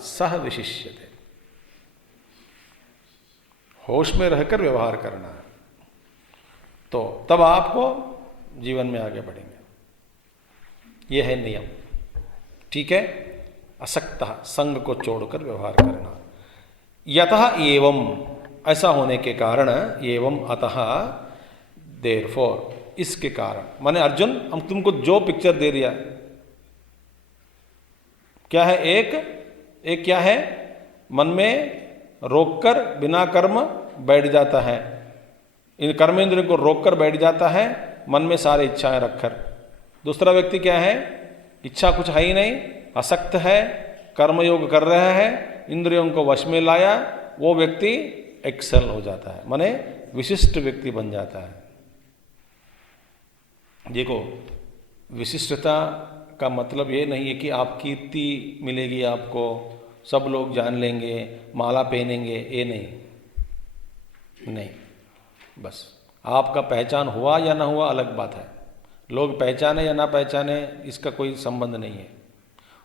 सह विशिष्यते। होश में रहकर व्यवहार करना है, तो तब आपको जीवन में आगे बढ़ेंगे। यह है नियम, ठीक है। असक्तः, संग को छोड़कर व्यवहार करना। यतः एवं, ऐसा होने के कारण, एवं अतः, देयरफॉर, इसके कारण। माने अर्जुन, हम तुमको जो पिक्चर दे दिया, क्या है? एक क्या है? मन में रोककर बिना कर्म बैठ जाता है, इन कर्मेंद्र को रोककर बैठ जाता है, मन में सारे इच्छाएं रखकर। दूसरा व्यक्ति क्या है? इच्छा कुछ है ही नहीं, असक्त है, कर्मयोग कर रहा है, इंद्रियों को वश में लाया, वो व्यक्ति एक्सेल हो जाता है, माने विशिष्ट व्यक्ति बन जाता है। देखो, विशिष्टता का मतलब ये नहीं है कि आप कीर्ति मिलेगी, आपको सब लोग जान लेंगे, माला पहनेंगे, ये नहीं। बस आपका पहचान हुआ या ना हुआ अलग बात है। लोग पहचाने या ना पहचाने इसका कोई संबंध नहीं है,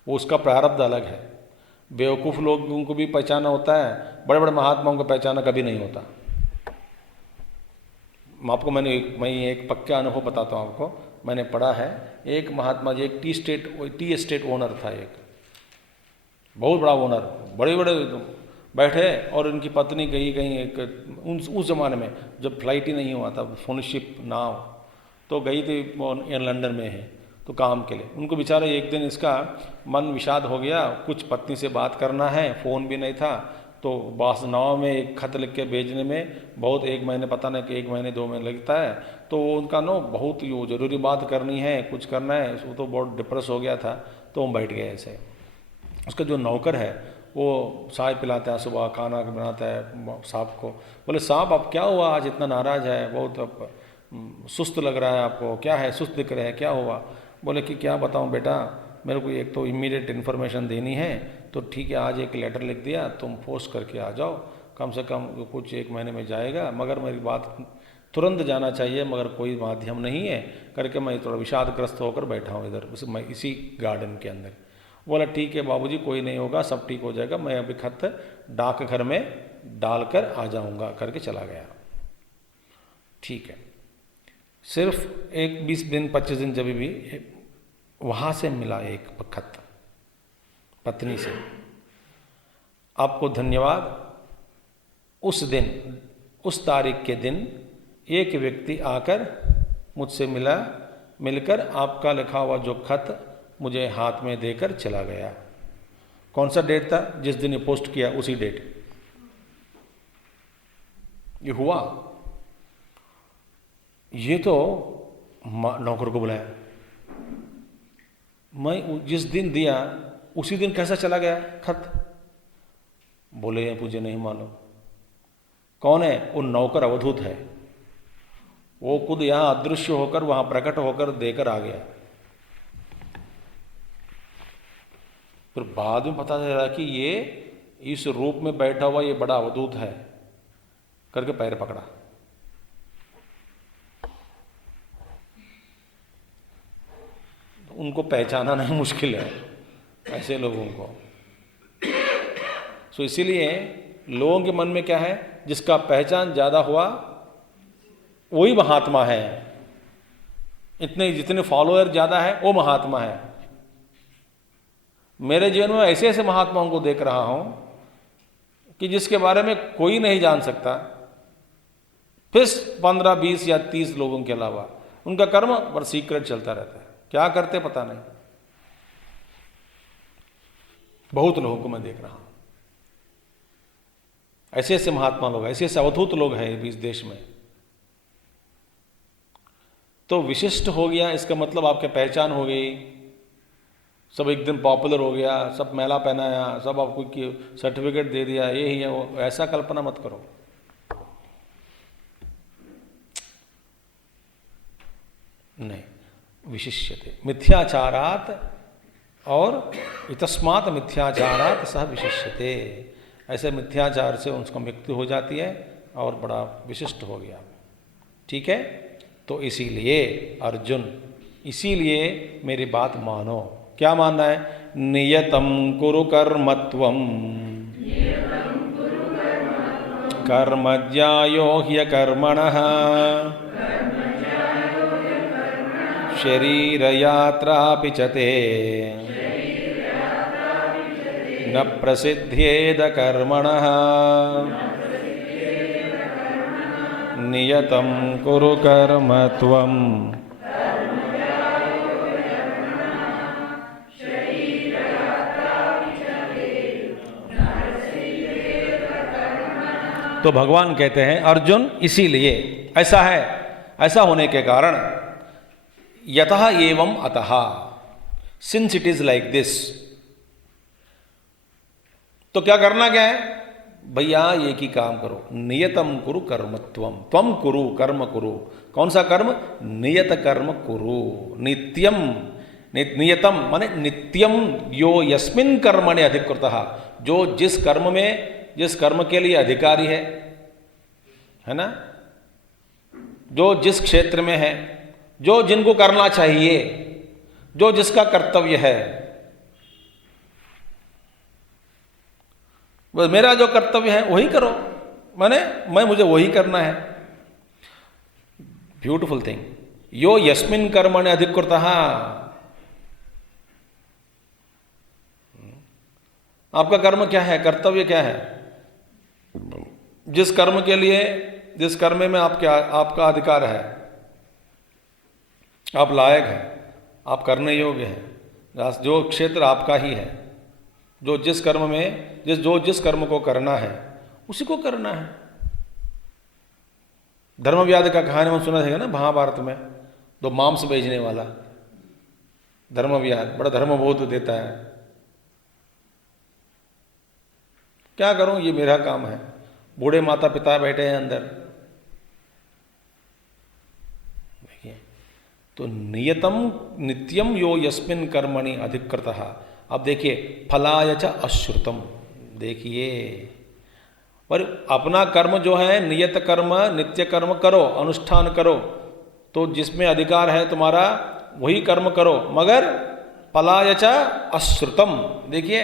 वो उसका प्रारब्ध अलग है। बेवकूफ़ लोगों को भी पहचाना होता है, बड़े बड़े महात्माओं को पहचाना कभी नहीं होता। आपको मैं एक पक्का अनुभव बताता हूँ आपको। मैंने पढ़ा है, एक महात्मा जी, एक टी एस्टेट ओनर था, एक बहुत बड़ा ओनर, बड़े बड़े बैठे, और उनकी पत्नी गई कहीं एक उस ज़माने में जब फ्लाइट ही नहीं हुआ था, फोनशिप नाव, तो गई थी लंदन में है तो काम के लिए। उनको बेचारे एक दिन इसका मन विषाद हो गया, कुछ पत्नी से बात करना है, फ़ोन भी नहीं था, तो बास नाव में एक खत लिख के भेजने में बहुत 1 महीने, पता नहीं कि 1 महीने 2 महीने लगता है। तो उनका बहुत यो ज़रूरी बात करनी है, कुछ करना है, वो तो बहुत डिप्रेस हो गया था, तो हम बैठ गए ऐसे। उसका जो नौकर है वो चाय पिलाता है, सुबह खाना बनाता है साहब को। बोले साहब अब क्या हुआ, आज इतना नाराज़ है, बहुत सुस्त लग रहा है आपको, क्या है, सुस्त दिख रहे हैं, क्या हुआ? बोले कि क्या बताऊं बेटा, मेरे को एक तो इमीडिएट इन्फॉर्मेशन देनी है, तो ठीक है आज एक लेटर लिख दिया, तुम पोस्ट करके आ जाओ, कम से कम कुछ 1 महीने में जाएगा, मगर मेरी बात तुरंत जाना चाहिए, मगर कोई माध्यम नहीं है करके मैं थोड़ा विषादग्रस्त होकर बैठा हूँ इधर इसी गार्डन के अंदर। बोला ठीक है बाबूजी, कोई नहीं होगा, सब ठीक हो जाएगा, मैं अभी खत डाकघर में डालकर आ जाऊँगा करके चला गया। ठीक है, सिर्फ एक 20 दिन 25 दिन जब भी वहाँ से मिला एक खत पत्नी से, आपको धन्यवाद, उस दिन उस तारीख के दिन एक व्यक्ति आकर मुझसे मिलकर आपका लिखा हुआ जो खत मुझे हाथ में देकर चला गया। कौन सा डेट था? जिस दिन ये पोस्ट किया उसी डेट ये हुआ। ये तो नौकर को बुलाया, मैं जिस दिन दिया उसी दिन कैसा चला गया खत? बोले मुझे नहीं मालूम। कौन है? वो नौकर अवधूत है, वो खुद यहां अदृश्य होकर वहां प्रकट होकर देकर आ गया। फिर बाद में पता चला कि ये इस रूप में बैठा हुआ ये बड़ा अवधूत है करके पैर पकड़ा। उनको पहचाना नहीं मुश्किल है ऐसे लोगों को। सो इसीलिए लोगों के मन में क्या है, जिसका पहचान ज्यादा हुआ वही महात्मा है, इतने जितने फॉलोअर ज्यादा है वो महात्मा है। मेरे जीवन में ऐसे ऐसे महात्माओं को देख रहा हूं कि जिसके बारे में कोई नहीं जान सकता, फिर 15, 20 या 30 लोगों के अलावा। उनका कर्म पर सीक्रेट चलता रहता है, क्या करते पता नहीं। बहुत लोगों को मैं देख रहा हूं, ऐसे ऐसे महात्मा लोग, ऐसे ऐसे अवधूत लोग हैं इस देश में। तो विशिष्ट हो गया इसका मतलब आपकी पहचान हो गई, सब एक दिन पॉपुलर हो गया, सब मेला पहनाया, सब आपको सर्टिफिकेट दे दिया, ये ही है वो। ऐसा कल्पना मत करो। नहीं, विशिष्यते मिथ्याचारात और इतस्मात् मिथ्याचारात सह विशिष्यते। ऐसे मिथ्याचार से उसको मृत्यु हो जाती है और बड़ा विशिष्ट हो गया। ठीक है, तो इसीलिए अर्जुन, इसीलिए मेरी बात मानो। क्या मानना है? नियतं कुरु कर्मत्वं कर्मज्ञायो ह्यकर्मणः शरीरयात्रापि च ते न प्रसिद्ध्येद कर्मणः नियतं कुरु कर्मत्वं। तो भगवान कहते हैं अर्जुन, इसीलिए ऐसा है, ऐसा होने के कारण यतः एवं अतः, since it is like this, तो क्या करना क्या है भैया? एक ही काम करो, नियतम कुरु कर्मत्वम, त्वम कुरु कर्म कुरु। कौन सा कर्म? नियत कर्म कुरु। नित्यम, नियतम माने नित्यम, यो यस्मिन् कर्मणि अधिकृतः, जो जिस कर्म में, जिस कर्म के लिए अधिकारी है ना, जो जिस क्षेत्र में है, जो जिनको करना चाहिए, जो जिसका कर्तव्य है, बस मेरा जो कर्तव्य है वही करो, मैं मुझे वही करना है। ब्यूटिफुल थिंग, यो यस्मिन् कर्मणि अधिकृतः। आपका कर्म क्या है, कर्तव्य क्या है? जिस कर्म के लिए, जिस कर्म में आपका अधिकार है, आप लायक हैं, आप करने योग्य हैं, जो क्षेत्र आपका ही है, जो जिस कर्म में, जिस कर्म को करना है उसी को करना है। धर्मव्याध का कहानी में सुना था ना महाभारत में, दो मांस बेचने वाला धर्मव्याध, बड़ा धर्मबोध देता है। क्या करूं, ये मेरा काम है। बूढ़े माता पिता बैठे हैं अंदर, देखिए। तो नियतम नित्यम यो यस्मिन् कर्मणि अधिकृतः। अब देखिए, फलाय च अश्रुतम, देखिए। पर अपना कर्म जो है, नियत कर्म, नित्य कर्म करो, अनुष्ठान करो, तो जिसमें अधिकार है तुम्हारा वही कर्म करो, मगर फलाय च अश्रुतम। देखिए,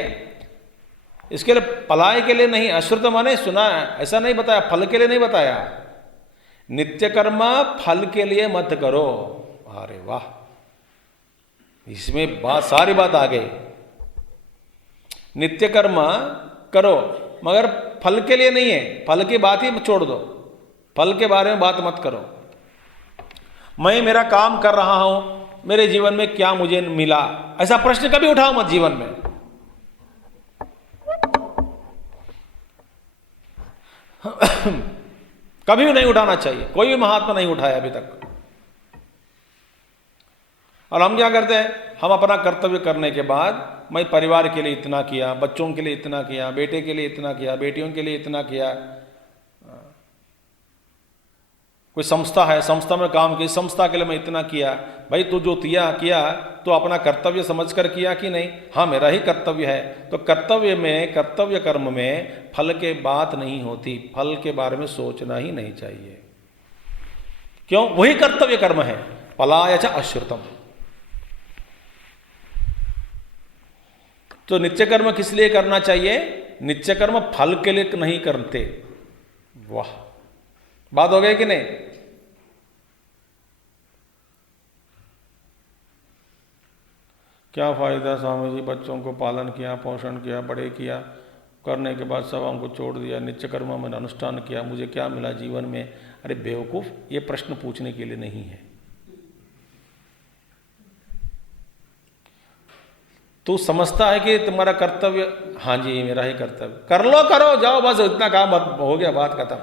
इसके लिए पलाय के लिए नहीं, अश्रुत माने सुना, ऐसा नहीं बताया, फल के लिए नहीं बताया। नित्य कर्म फल के लिए मत करो। अरे वाह, इसमें बात, सारी बात आ गई। नित्य कर्म करो मगर फल के लिए नहीं है, फल की बात ही छोड़ दो, फल के बारे में बात मत करो। मैं मेरा काम कर रहा हूं, मेरे जीवन में क्या मुझे मिला, ऐसा प्रश्न कभी उठाओ मत जीवन में। कभी भी नहीं उठाना चाहिए, कोई भी महात्मा नहीं उठाया अभी तक। और हम क्या करते हैं, हम अपना कर्तव्य करने के बाद मैं परिवार के लिए इतना किया, बच्चों के लिए इतना किया, बेटे के लिए इतना किया, बेटियों के लिए इतना किया, कोई संस्था है, संस्था में काम की, संस्था के लिए मैं इतना किया। भाई तू जो किया तो अपना कर्तव्य समझकर किया कि नहीं? हाँ मेरा ही कर्तव्य है। तो कर्तव्य में, कर्तव्य कर्म में फल के बात नहीं होती, फल के बारे में सोचना ही नहीं चाहिए। क्यों? वही कर्तव्य कर्म है। फलाय च अश्रुतम। तो नित्य कर्म किस लिए करना चाहिए? नित्य कर्म फल के लिए नहीं करते। वाह, बात हो गई कि नहीं? क्या फायदा स्वामी जी, बच्चों को पालन किया, पोषण किया, बड़े किया, करने के बाद सब हमको छोड़ दिया, नित्य कर्म मैंने अनुष्ठान किया, मुझे क्या मिला जीवन में? अरे बेवकूफ, ये प्रश्न पूछने के लिए नहीं है। तू समझता है कि तुम्हारा कर्तव्य, हाँ जी मेरा ही कर्तव्य, कर लो, करो, जाओ, बस इतना काम हो गया, बात खत्म।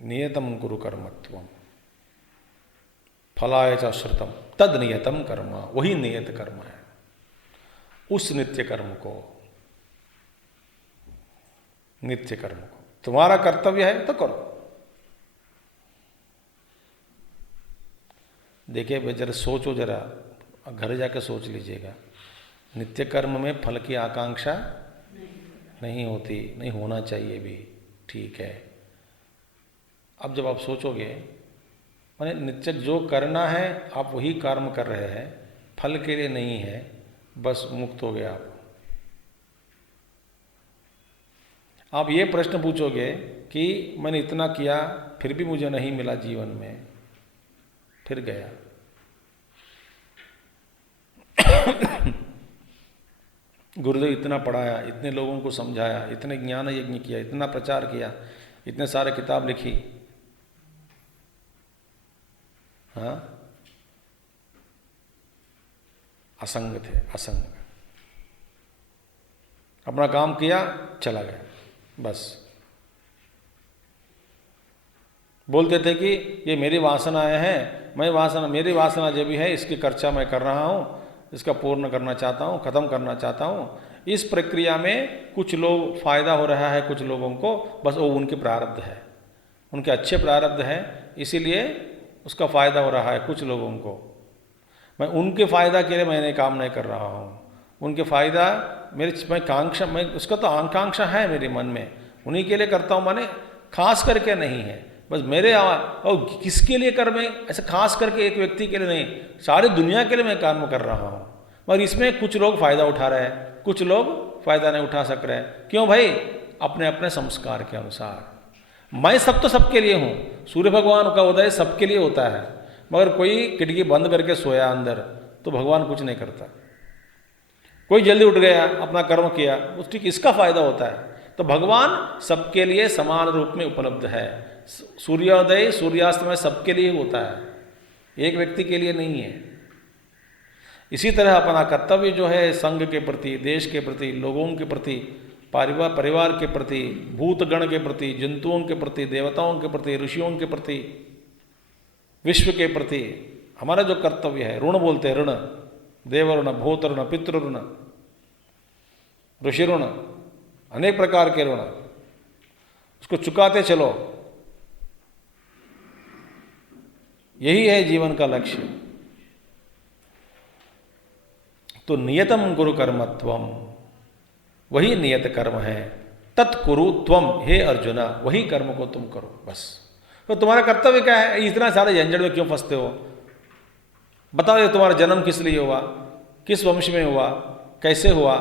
नियतम कुरु कर्मत्वम फलाय च श्रुतम तद नियतम कर्म। वही नियत कर्म है। उस नित्य कर्म को, नित्य कर्म को तुम्हारा कर्तव्य है तो करो। देखिए जरा सोचो, जरा घर जाकर सोच लीजिएगा। नित्य कर्म में फल की आकांक्षा नहीं होती, नहीं होना चाहिए भी, ठीक है। अब जब आप सोचोगे, माने नित्य जो करना है आप वही कर्म कर रहे हैं, फल के लिए नहीं है, बस मुक्त हो गए आप। आप ये प्रश्न पूछोगे कि मैंने इतना किया फिर भी मुझे नहीं मिला जीवन में, फिर गया। गुरुदेव इतना पढ़ाया, इतने लोगों को समझाया, इतने ज्ञान यज्ञ किया, इतना प्रचार किया, इतने सारे किताब लिखी, हाँ, असंग थे, असंग। अपना काम किया, चला गया, बस। बोलते थे कि ये मेरी वासनाएं हैं, मैं वासना, मेरी वासना जो भी है इसकी चर्चा मैं कर रहा हूँ, इसका पूर्ण करना चाहता हूँ, खत्म करना चाहता हूँ। इस प्रक्रिया में कुछ लोग फायदा हो रहा है, कुछ लोगों को, बस वो उनके प्रारब्ध है, उनके अच्छे प्रारब्ध हैं, इसीलिए उसका फ़ायदा हो रहा है कुछ लोगों को। मैं उनके फ़ायदा के लिए मैंने काम नहीं कर रहा हूँ, उनके फ़ायदा मैं कांक्षा, मैं उसका तो आकांक्षा है मेरे मन में, उन्हीं के लिए करता हूँ, माने खास करके नहीं है, बस मेरे और किसके लिए कर, मैं ऐसे खास करके एक व्यक्ति के लिए नहीं, सारी दुनिया के लिए मैं काम कर रहा हूँ। मगर इसमें कुछ लोग फ़ायदा उठा रहे हैं, कुछ लोग फ़ायदा नहीं उठा सक रहे हैं। क्यों भाई? अपने अपने संस्कार के अनुसार। मैं सब तो सबके लिए हूँ, सूर्य भगवान का उदय सबके लिए होता है, मगर कोई खिड़की बंद करके सोया अंदर तो भगवान कुछ नहीं करता। कोई जल्दी उठ गया, अपना कर्म किया, उस ठीक इसका फायदा होता है। तो भगवान सबके लिए समान रूप में उपलब्ध है। सूर्योदय सूर्यास्त सबके लिए होता है, एक व्यक्ति के लिए नहीं है। इसी तरह अपना कर्तव्य जो है संघ के प्रति, देश के प्रति, लोगों के प्रति, परिवार के प्रति, भूतगण के प्रति, जंतुओं के प्रति, देवताओं के प्रति, ऋषियों के प्रति, विश्व के प्रति हमारा जो कर्तव्य है, ऋण बोलते हैं, ऋण, देव ऋण, भूत ऋण, पितृ ऋण, ऋषि ऋण, अनेक प्रकार के ऋण, उसको चुकाते चलो, यही है जीवन का लक्ष्य। तो नियतम गुरु कर्मत्वम, वही नियत कर्म है। तत्कुरु त्वम, हे अर्जुना, वही कर्म को तुम करो, बस। तो तुम्हारा कर्तव्य क्या है? इतना सारे झंझट में क्यों फंसते हो? बताओ, ये तुम्हारा जन्म किस लिए हुआ, किस वंश में हुआ, कैसे हुआ?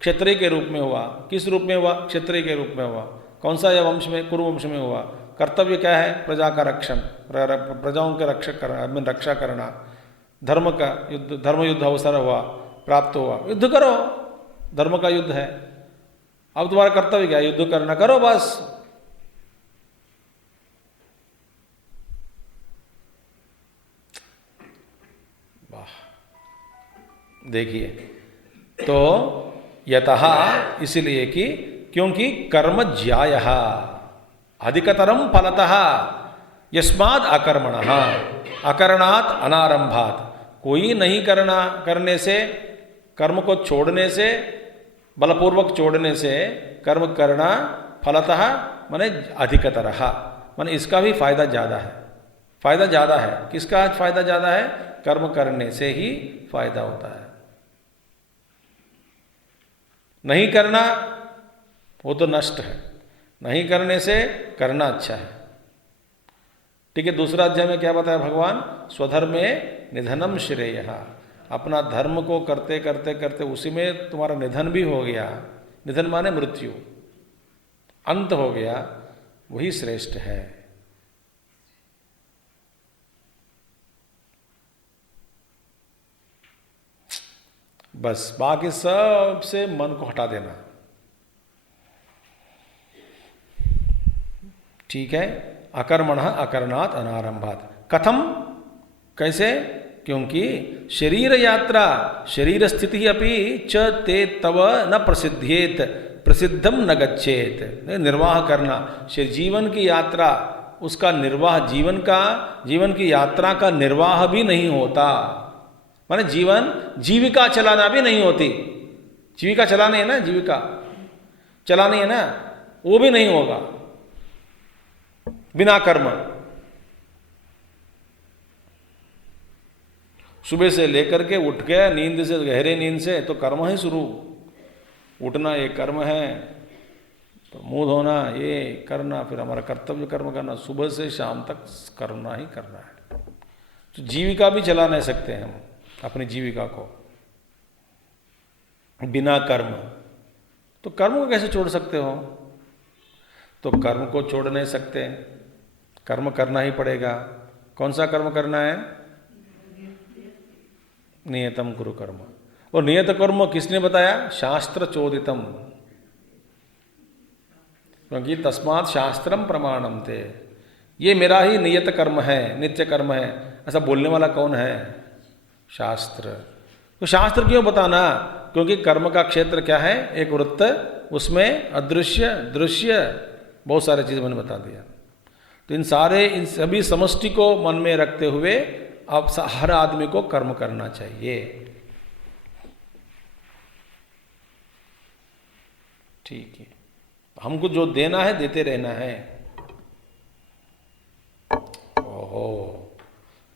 क्षत्रिय के रूप में हुआ, किस रूप में हुआ? क्षत्रिय के रूप में हुआ। कौन सा यह वंश में? कुरु वंश में हुआ। कर्तव्य क्या है? प्रजा का रक्षण, प्रजाओं के रक्षा करना, धर्म का युद्ध, धर्म युद्ध अवसर हुआ, प्राप्त हुआ, युद्ध करो, धर्म का युद्ध है। अब तुम्हारा कर्तव्य क्या, युद्ध करना, करो बस। वाह, देखिए, तो यतः, इसलिए कि क्योंकि कर्म ज्यायः अधिकतरम फलतः यस्माद् अकर्मणः अकरणात् अनारंभात्। कोई नहीं करने से, कर्म को छोड़ने से, बलपूर्वक छोड़ने से कर्म करना फलतः माने अधिकतरः, माने इसका भी फायदा ज़्यादा है। फायदा ज़्यादा है, किसका फायदा ज़्यादा है? कर्म करने से ही फायदा होता है। नहीं करना वो तो नष्ट है, नहीं करने से करना अच्छा है। ठीक है, दूसरा अध्याय में क्या बताया भगवान? स्वधर्मे निधनम श्रेयः। अपना धर्म को करते करते करते उसी में तुम्हारा निधन भी हो गया। निधन माने मृत्यु, अंत हो गया, वही श्रेष्ठ है। बस बाकी सब से मन को हटा देना। ठीक है, अकर्मणः अकरणात् अनारंभात्। कथम, कैसे? क्योंकि शरीर यात्रा शरीर स्थिति अपि च ते तव न प्रसिद्धेत प्रसिद्धम न गच्छेत। निर्वाह करना, जीवन की यात्रा, उसका निर्वाह, जीवन की यात्रा का निर्वाह भी नहीं होता। माने जीविका चलाना भी नहीं होती। जीविका चलानी है ना, जीविका चलानी है ना, वो भी नहीं होगा बिना कर्म। सुबह से लेकर के उठ गया नींद से, गहरे नींद से, तो कर्म ही शुरू। उठना ये कर्म है, तो मुंह धोना ये करना, फिर हमारा कर्तव्य कर्म करना, सुबह से शाम तक करना ही करना है। तो जीविका भी चला नहीं सकते हम अपनी जीविका को बिना कर्म। तो कर्म को कैसे छोड़ सकते हो? तो कर्म को छोड़ नहीं सकते, कर्म करना ही पड़ेगा। कौन सा कर्म करना है? नियतम कुरु कर्म। और नियत कर्म किसने बताया? शास्त्र चोदितम, क्योंकि तस्मात् शास्त्रम प्रमाणम थे। ये मेरा ही नियत कर्म है, नित्य कर्म है, ऐसा बोलने वाला कौन है? शास्त्र। तो शास्त्र क्यों बताना? क्योंकि कर्म का क्षेत्र क्या है? एक वृत्त, उसमें अदृश्य दृश्य बहुत सारे चीज़ मैंने बता दिया। तो इन सभी समष्टि को मन में रखते हुए अब हर आदमी को कर्म करना चाहिए। ठीक है, हमको जो देना है देते रहना है। ओहो,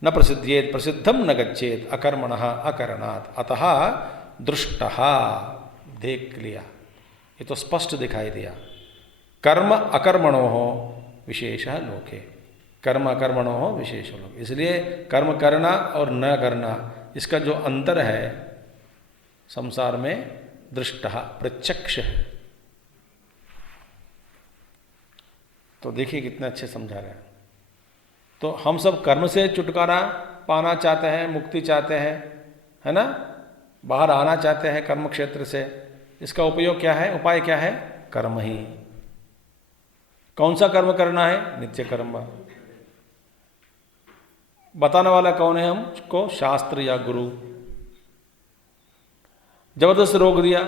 न प्रसिद्धेत प्रसिद्धम न गच्छेत अकर्मणः अकरणात् अतः दृष्टः। देख लिया, ये तो स्पष्ट दिखाई दिया। कर्म अकर्मणोः विशेषः लोके, कर्म अकर्मणोः विशेष लोक। इसलिए कर्म करना और न करना, इसका जो अंतर है संसार में, दृष्टः प्रत्यक्ष है। तो देखिए कितने अच्छे समझा रहे हैं। तो हम सब कर्म से छुटकारा पाना चाहते हैं, मुक्ति चाहते हैं, है ना, बाहर आना चाहते हैं कर्म क्षेत्र से। इसका उपयोग क्या है? उपाय क्या है? कर्म ही। कौन सा कर्म करना है? नित्य कर्म। बताने वाला कौन है हमको? शास्त्र या गुरु। जबरदस्त रोक दिया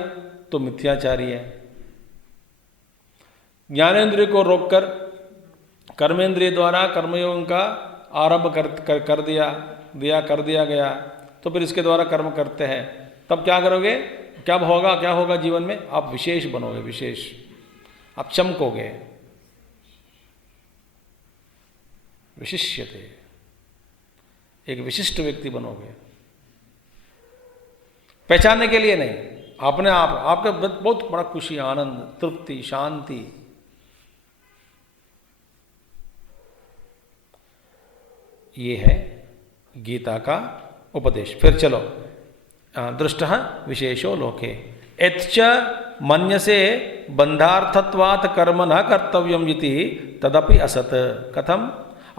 तो मिथ्याचारी है। ज्ञानेंद्रिय को रोककर कर्मेंद्रिय द्वारा कर्मयोग का आरंभ कर दिया गया, तो फिर इसके द्वारा कर्म करते हैं। तब क्या करोगे? क्या होगा जीवन में? आप विशेष बनोगे, विशेष, आप चमकोगे, विशिष्यते, एक विशिष्ट व्यक्ति बनोगे। पहचानने के लिए नहीं, अपने आप, आपका बहुत बड़ा खुशी, आनंद, तृप्ति, शांति। ये है गीता का उपदेश। फिर चलो, दृष्टः विशेषो लोके एत्च मन्यसे बंधार्थत्वात् कर्म न कर्तव्यम इति तदपि असत। कथम?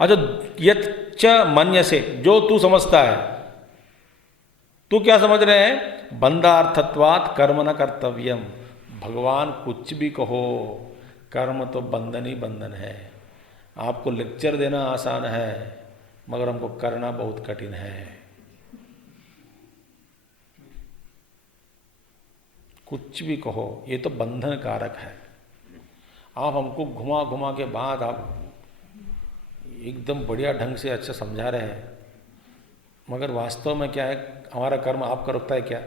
जो यच्च मन्यसे, जो तू समझता है, तू क्या समझ रहे हैं? बंधार्थत्वात् कर्म न कर्तव्यम, भगवान कुछ भी कहो, कर्म तो बंधन ही बंधन है। आपको लेक्चर देना आसान है, मगर हमको करना बहुत कठिन है। कुछ भी कहो, ये तो बंधन कारक है। आप हमको घुमा घुमा के बाद आप एकदम बढ़िया ढंग से अच्छा समझा रहे हैं, मगर वास्तव में क्या है, हमारा कर्म आपका रुकता है क्या?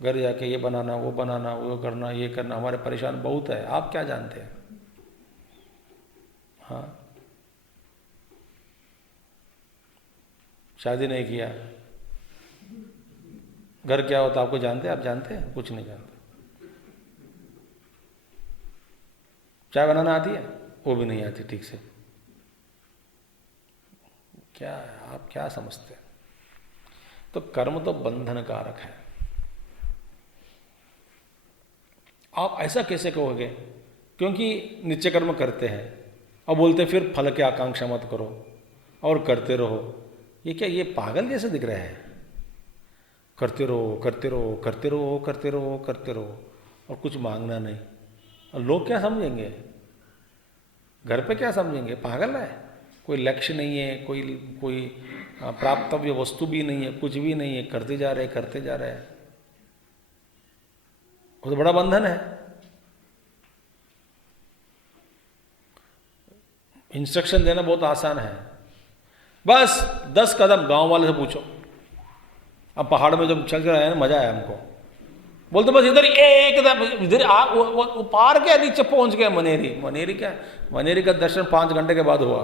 घर जाके ये बनाना, वो बनाना, वो करना, ये करना, हमारे परेशान बहुत है। आप क्या जानते हैं? हाँ, शादी नहीं किया, घर क्या होता आपको जानते हैं? आप जानते हैं? कुछ नहीं जानते। चाय बनाना आती है? वो भी नहीं आती ठीक से। क्या आप क्या समझते हैं? तो कर्म तो बंधन कारक है। आप ऐसा कैसे कहोगे? क्योंकि नित्य कर्म करते हैं और बोलते फिर फल की आकांक्षा मत करो और करते रहो। ये क्या, ये पागल जैसे दिख रहे हैं? करते रहो, करते रहो, करते रहो, करते रहो, करते रहो और कुछ मांगना नहीं। और लोग क्या समझेंगे? घर पे क्या समझेंगे? पागल है, कोई लक्ष्य नहीं है, कोई प्राप्तव्य वस्तु भी नहीं है, कुछ भी नहीं है, करते जा रहे, करते जा रहे हैं। वो तो बड़ा बंधन है। इंस्ट्रक्शन देना बहुत आसान है, बस 10 कदम गांव वाले से पूछो। अब पहाड़ में जब चल रहे हैं मजा आया हमको, बोलते बस इधर इधर वो पार के नीचे पहुंच गए मनेरी। मनेरी क्या? मनेरी का दर्शन 5 घंटे के बाद हुआ।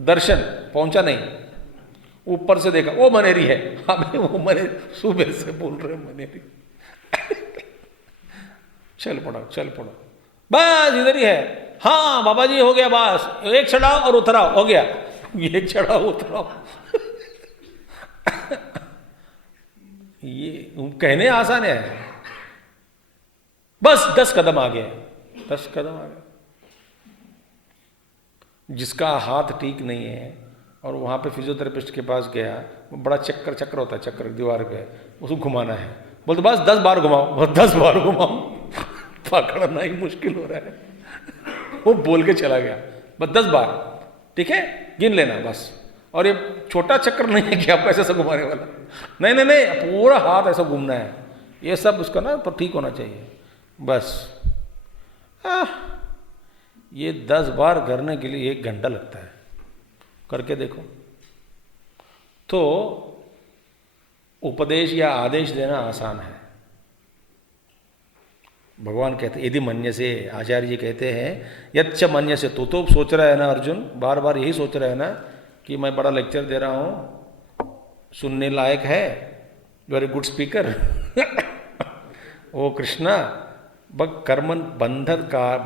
दर्शन पहुंचा नहीं, ऊपर से देखा वो मनेरी है। अबे वो मनेरी सुबह से बोल रहे मनेरी। चल पड़ो, चल पड़ो, बस इधर ही है। हाँ बाबा जी हो गया, बस एक चढ़ाओ और उतराओ, हो गया। एक चढ़ाओ उतराओ। ये कहने आसान है, बस 10 कदम आगे, 10 कदम आगे। जिसका हाथ ठीक नहीं है और वहां पे फिजियोथेरेपिस्ट के पास गया, वो बड़ा चक्कर होता है, चक्कर दीवार पे, उसको घुमाना है। बोलते बस 10 बार घुमाओ, बस 10 बार घुमाओ। पकड़ना ही मुश्किल हो रहा है। वो बोल के चला गया, बस 10 बार, ठीक है, गिन लेना बस। और ये छोटा चक्कर नहीं है कि आप ऐसे से घुमाने वाला, नहीं नहीं नहीं, पूरा हाथ ऐसा घूमना है। ये सब उसका ना तो ठीक होना चाहिए बस। ये 10 बार करने के लिए 1 घंटा लगता है, करके देखो। तो उपदेश या आदेश देना आसान है। भगवान कहते यदि मन्य से, आचार्य जी कहते हैं यच्च मन्य से, तो सोच रहा है ना अर्जुन, बार बार यही सोच रहा है ना कि मैं बड़ा लेक्चर दे रहा हूं, सुनने लायक है, वेरी गुड स्पीकर। ओ कृष्णा, कर्म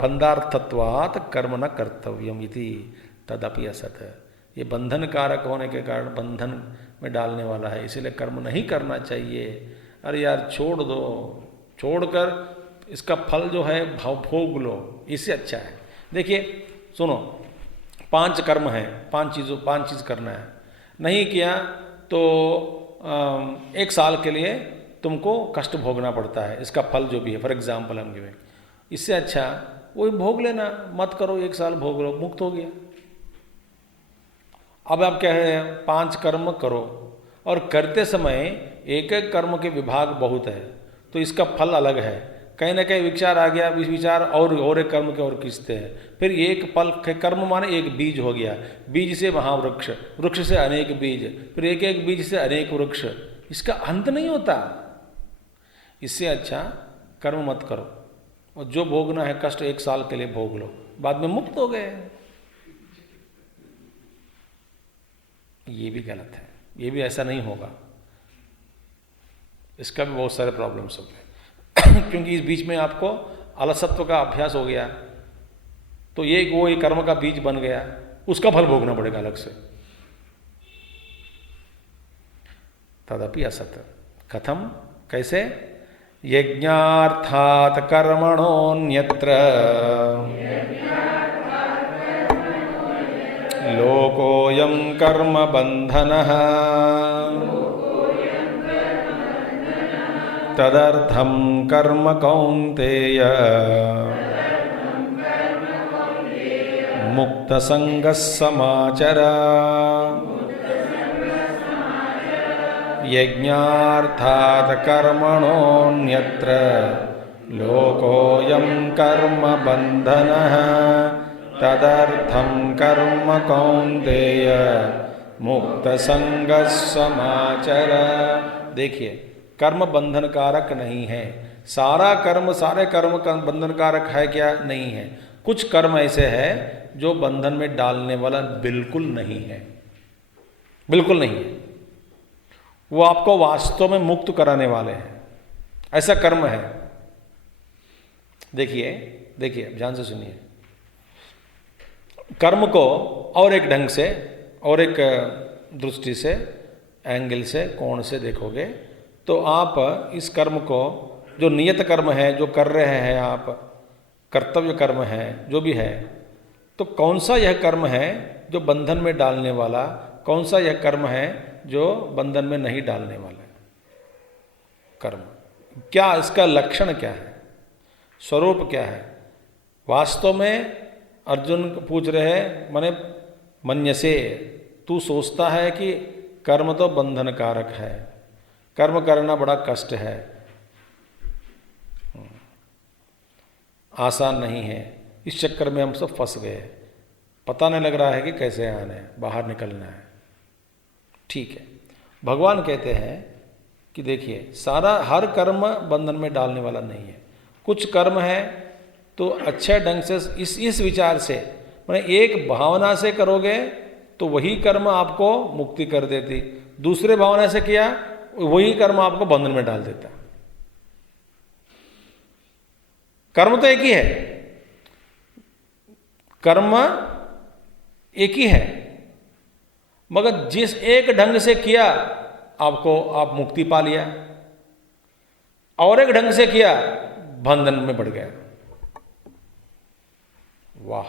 बंधार्थत्वात् कर्म न कर्तव्यम इति तदपि असत। ये बंधन कारक होने के कारण बंधन में डालने वाला है, इसीलिए कर्म नहीं करना चाहिए। अरे यार छोड़ दो, छोड़कर इसका फल जो है भोग लो, इससे अच्छा है। देखिए सुनो, 5 कर्म है, 5 चीज़ करना है, नहीं किया तो 1 साल के लिए तुमको कष्ट भोगना पड़ता है, इसका फल जो भी है, फॉर एग्जाम्पल हम गिवें। इससे अच्छा वो भोग लेना, मत करो, 1 साल भोग लो, मुक्त हो गया। अब आप कह रहे हैं 5 कर्म करो, और करते समय एक एक कर्म के विभाग बहुत है, तो इसका फल अलग है। कहीं ना कहीं विचार आ गया, इस विचार और एक कर्म के और किस्ते हैं, फिर एक फल कर्म माने एक बीज हो गया, बीज से महावृक्ष, वृक्ष से अनेक बीज, फिर एक एक बीज से अनेक वृक्ष, इसका अंत नहीं होता। इससे अच्छा कर्म मत करो, और जो भोगना है कष्ट 1 साल के लिए भोग लो, बाद में मुक्त हो गए। ये भी गलत है, ये भी ऐसा नहीं होगा, इसका भी बहुत सारे प्रॉब्लम्स हो गए। क्योंकि इस बीच में आपको अलसत्व का अभ्यास हो गया, तो वो कर्म का बीज बन गया, उसका फल भोगना पड़ेगा अलग से। तदपि असत। कथम, कैसे? यज्ञार्थात् कर्मणोऽन्यत्र लोकोऽयं कर्म बन्धनः तदर्थं कर्म कौन्तेय मुक्तसंगः समाचर यज्ञार्थात् कर्मणोऽन्यत्र लोकोऽयं कर्म बन्धनः तदर्थं कर्म कौन्तेय मुक्तसंगः समाचर। देखिए, कर्म बंधन कारक नहीं है। सारे कर्म का बंधन कारक है क्या? नहीं है। कुछ कर्म ऐसे है जो बंधन में डालने वाला बिल्कुल नहीं है, बिल्कुल नहीं है। वो आपको वास्तव में मुक्त कराने वाले हैं, ऐसा कर्म है। देखिए देखिए, ध्यान से सुनिए। कर्म को और एक ढंग से और एक दृष्टि से, एंगल से, कोण से देखोगे तो आप इस कर्म को, जो नियत कर्म है, जो कर रहे हैं आप, कर्तव्य कर्म है, जो भी है, तो कौन सा यह कर्म है जो बंधन में डालने वाला, कौन सा यह कर्म है जो बंधन में नहीं डालने वाला कर्म? क्या इसका लक्षण क्या है, स्वरूप क्या है? वास्तव में अर्जुन पूछ रहे हैं, माने मन्यसे, तू सोचता है कि कर्म तो बंधन कारक है, कर्म करना बड़ा कष्ट है, आसान नहीं है। इस चक्कर में हम सब फंस गए, पता नहीं लग रहा है कि कैसे आना है, बाहर निकलना है। ठीक है, भगवान कहते हैं कि देखिए, हर कर्म बंधन में डालने वाला नहीं है। कुछ कर्म है तो अच्छे ढंग से इस विचार से, माने एक भावना से करोगे तो वही कर्म आपको मुक्ति कर देती, दूसरे भावना से किया वही कर्म आपको बंधन में डाल देता। कर्म तो एक ही है, कर्म एक ही है, मगर जिस एक ढंग से किया आप मुक्ति पा लिया, और एक ढंग से किया बंधन में बढ़ गया। वाह!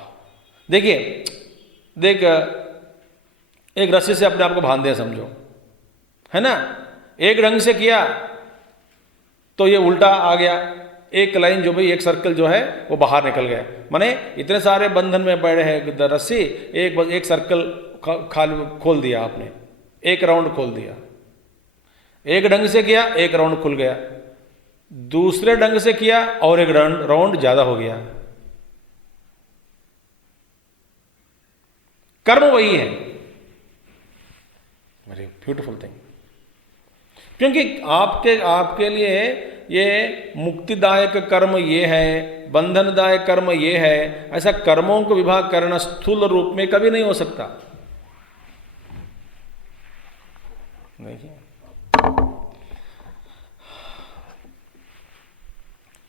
देखिए, एक रस्सी से अपने आप को बांध दिया समझो, है ना? एक ढंग से किया तो ये उल्टा आ गया, एक लाइन जो भाई, एक सर्कल जो है वो बाहर निकल गया। माने इतने सारे बंधन में पड़े हैं रस्सी, एक सर्कल खोल दिया आपने, एक राउंड खोल दिया। एक ढंग से किया, एक राउंड खुल गया, दूसरे ढंग से किया और एक राउंड ज्यादा हो गया। कर्म वही है। Very beautiful thing. क्योंकि आपके लिए ये मुक्तिदायक कर्म ये है, बंधनदायक कर्म ये है, ऐसा कर्मों को विभाग करना स्थूल रूप में कभी नहीं हो सकता। नहीं,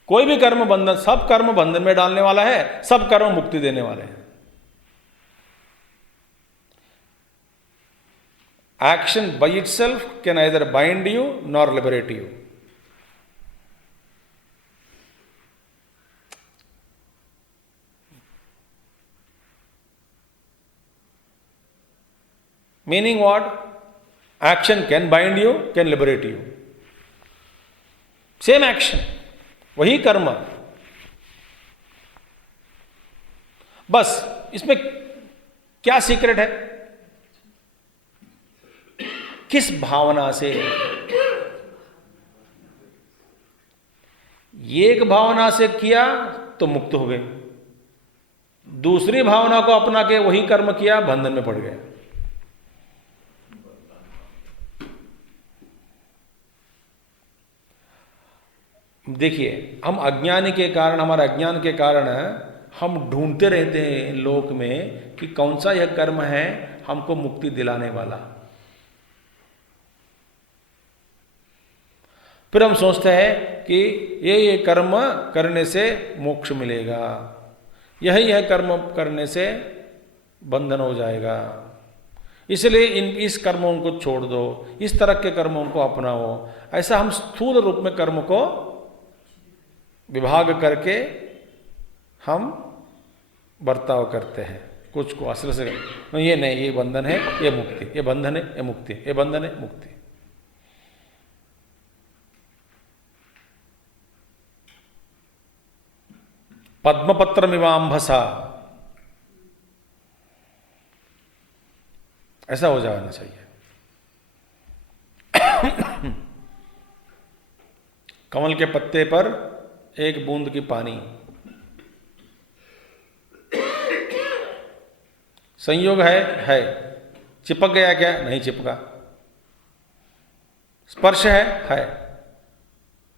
कोई भी कर्म बंधन, सब कर्म बंधन में डालने वाला है, सब कर्म मुक्ति देने वाले हैं। Action by itself can neither bind you nor liberate you. Meaning what? Action can bind you, can liberate you. Same action, वही कर्म, बस इसमें क्या सीक्रेट है? किस भावना से? एक भावना से किया तो मुक्त हो गए, दूसरी भावना को अपना के वही कर्म किया, बंधन में पड़ गए। देखिए, हम अज्ञानी के कारण, हमारे अज्ञान के कारण हम ढूंढते रहते हैं लोक में कि कौन सा यह कर्म है हमको मुक्ति दिलाने वाला। फिर हम सोचते हैं कि ये कर्म करने से मोक्ष मिलेगा, यह कर्म करने से बंधन हो जाएगा, इसलिए इस कर्मों को छोड़ दो, इस तरह के कर्मों को अपनाओ। ऐसा हम स्थूल रूप में कर्म को विभाग करके हम बर्ताव करते हैं। कुछ को असर से ये नहीं, ये बंधन है, ये मुक्ति, ये बंधन है, ये मुक्ति, ये बंधन है, मुक्ति। पद्मपत्रमिवाम्भसा, ऐसा हो जाना चाहिए। कमल के पत्ते पर एक बूंद की पानी, संयोग है, चिपक गया क्या? नहीं चिपका। स्पर्श है,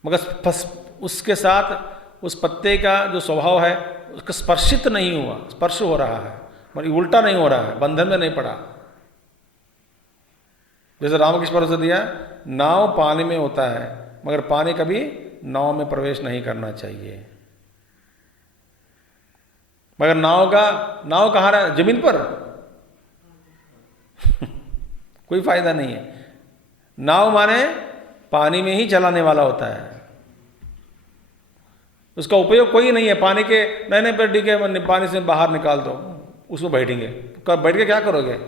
मगर उसके साथ उस पत्ते का जो स्वभाव है उसका स्पर्शित नहीं हुआ, स्पर्श हो रहा है, मगर उल्टा नहीं हो रहा है, बंधन में नहीं पड़ा। जैसे रामकृष्ण परमहंस ने दिया, नाव पानी में होता है मगर पानी कभी नाव में प्रवेश नहीं करना चाहिए। मगर नाव कहाँ रहा? जमीन पर। कोई फायदा नहीं है। नाव माने पानी में ही चलाने वाला होता है, उसका उपयोग कोई नहीं है। पानी के नए पर ठीक है, पानी से बाहर निकाल दो, उसमें बैठेंगे, बैठ के क्या करोगे?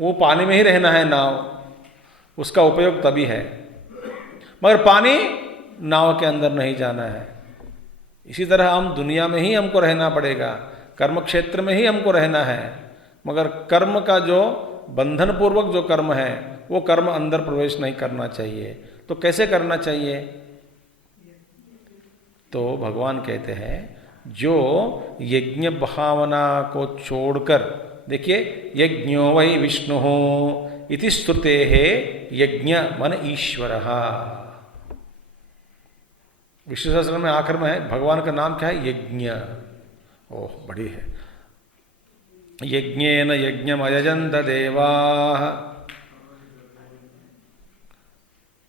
वो पानी में ही रहना है नाव, उसका उपयोग तभी है, मगर पानी नाव के अंदर नहीं जाना है। इसी तरह हम दुनिया में ही हमको रहना पड़ेगा, कर्म क्षेत्र में ही हमको रहना है, मगर कर्म का जो बंधन पूर्वक जो कर्म है वो कर्म अंदर प्रवेश नहीं करना चाहिए। तो कैसे करना चाहिए? तो भगवान कहते हैं जो यज्ञ भावना को छोड़कर, देखिए यज्ञो वै विष्णु इति स्तुते है, यज्ञ मन ईश्वर। विष्णु सहस्त्र में आखिर में है भगवान का नाम क्या है? यज्ञ। ओह बड़ी है। यज्ञेन यज्ञम अयजन्त देवाः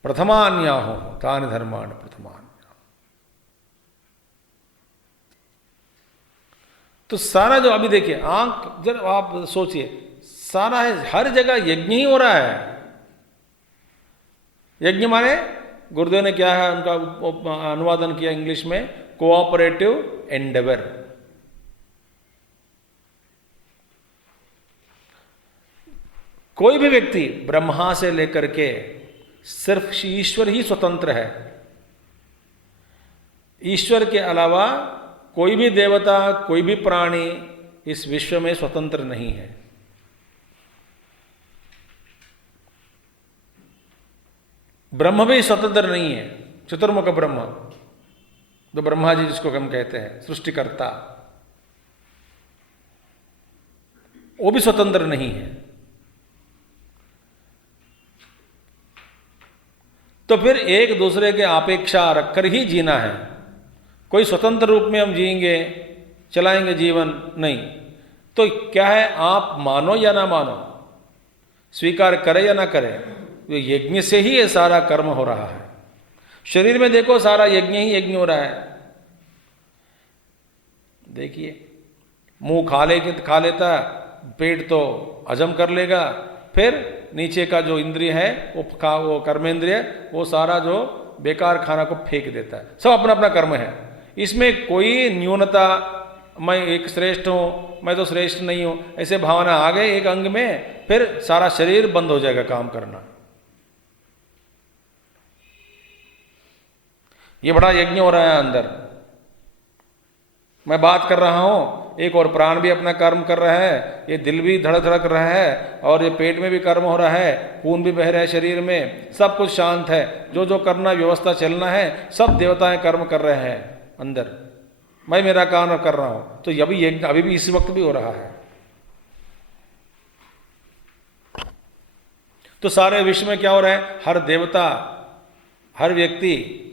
प्रथमान्याहो तानि धर्माणि प्रथमान्याः। तो सारा जो अभी देखिए आंख जब आप सोचिए, सारा है, हर जगह यज्ञ ही हो रहा है। यज्ञ माने गुरुदेव ने क्या है उनका अनुवादन किया इंग्लिश में, कोऑपरेटिव एंडेवर। कोई भी व्यक्ति ब्रह्मा से लेकर के सिर्फ ईश्वर ही स्वतंत्र है। ईश्वर के अलावा कोई भी देवता, कोई भी प्राणी इस विश्व में स्वतंत्र नहीं है। ब्रह्म भी स्वतंत्र नहीं है। चतुर्मुख ब्रह्म, तो ब्रह्मा जी जिसको हम कहते हैं सृष्टिकर्ता, वो भी स्वतंत्र नहीं है। तो फिर एक दूसरे के अपेक्षा रखकर ही जीना है। कोई स्वतंत्र रूप में हम जिएंगे, चलाएंगे जीवन नहीं। तो क्या है, आप मानो या ना मानो, स्वीकार करें या ना करें, यज्ञ से ही ये सारा कर्म हो रहा है। शरीर में देखो सारा यज्ञ ही यज्ञ हो रहा है। देखिए मुंह खा लेता, पेट तो हजम कर लेगा, फिर नीचे का जो इंद्रिय है वो कर्मेंद्रिय, वो सारा जो बेकार खाना को फेंक देता है। सब अपना अपना कर्म है, इसमें कोई न्यूनता, मैं एक श्रेष्ठ हूँ, मैं तो श्रेष्ठ नहीं हूँ, ऐसे भावना आ गए एक अंग में, फिर सारा शरीर बंद हो जाएगा काम करना। ये बड़ा यज्ञ हो रहा है अंदर। मैं बात कर रहा हूं, एक और प्राण भी अपना कर्म कर रहा है, ये दिल भी धड़क धड़क रहा है, और ये पेट में भी कर्म हो रहा है, खून भी बह रहा है शरीर में, सब कुछ शांत है। जो जो करना व्यवस्था चलना है, सब देवताएं कर्म कर रहे हैं अंदर, मैं मेरा काम कर रहा हूं। तो अभी भी इसी वक्त भी हो रहा है। तो सारे विश्व में क्या हो रहा है, हर देवता, हर व्यक्ति,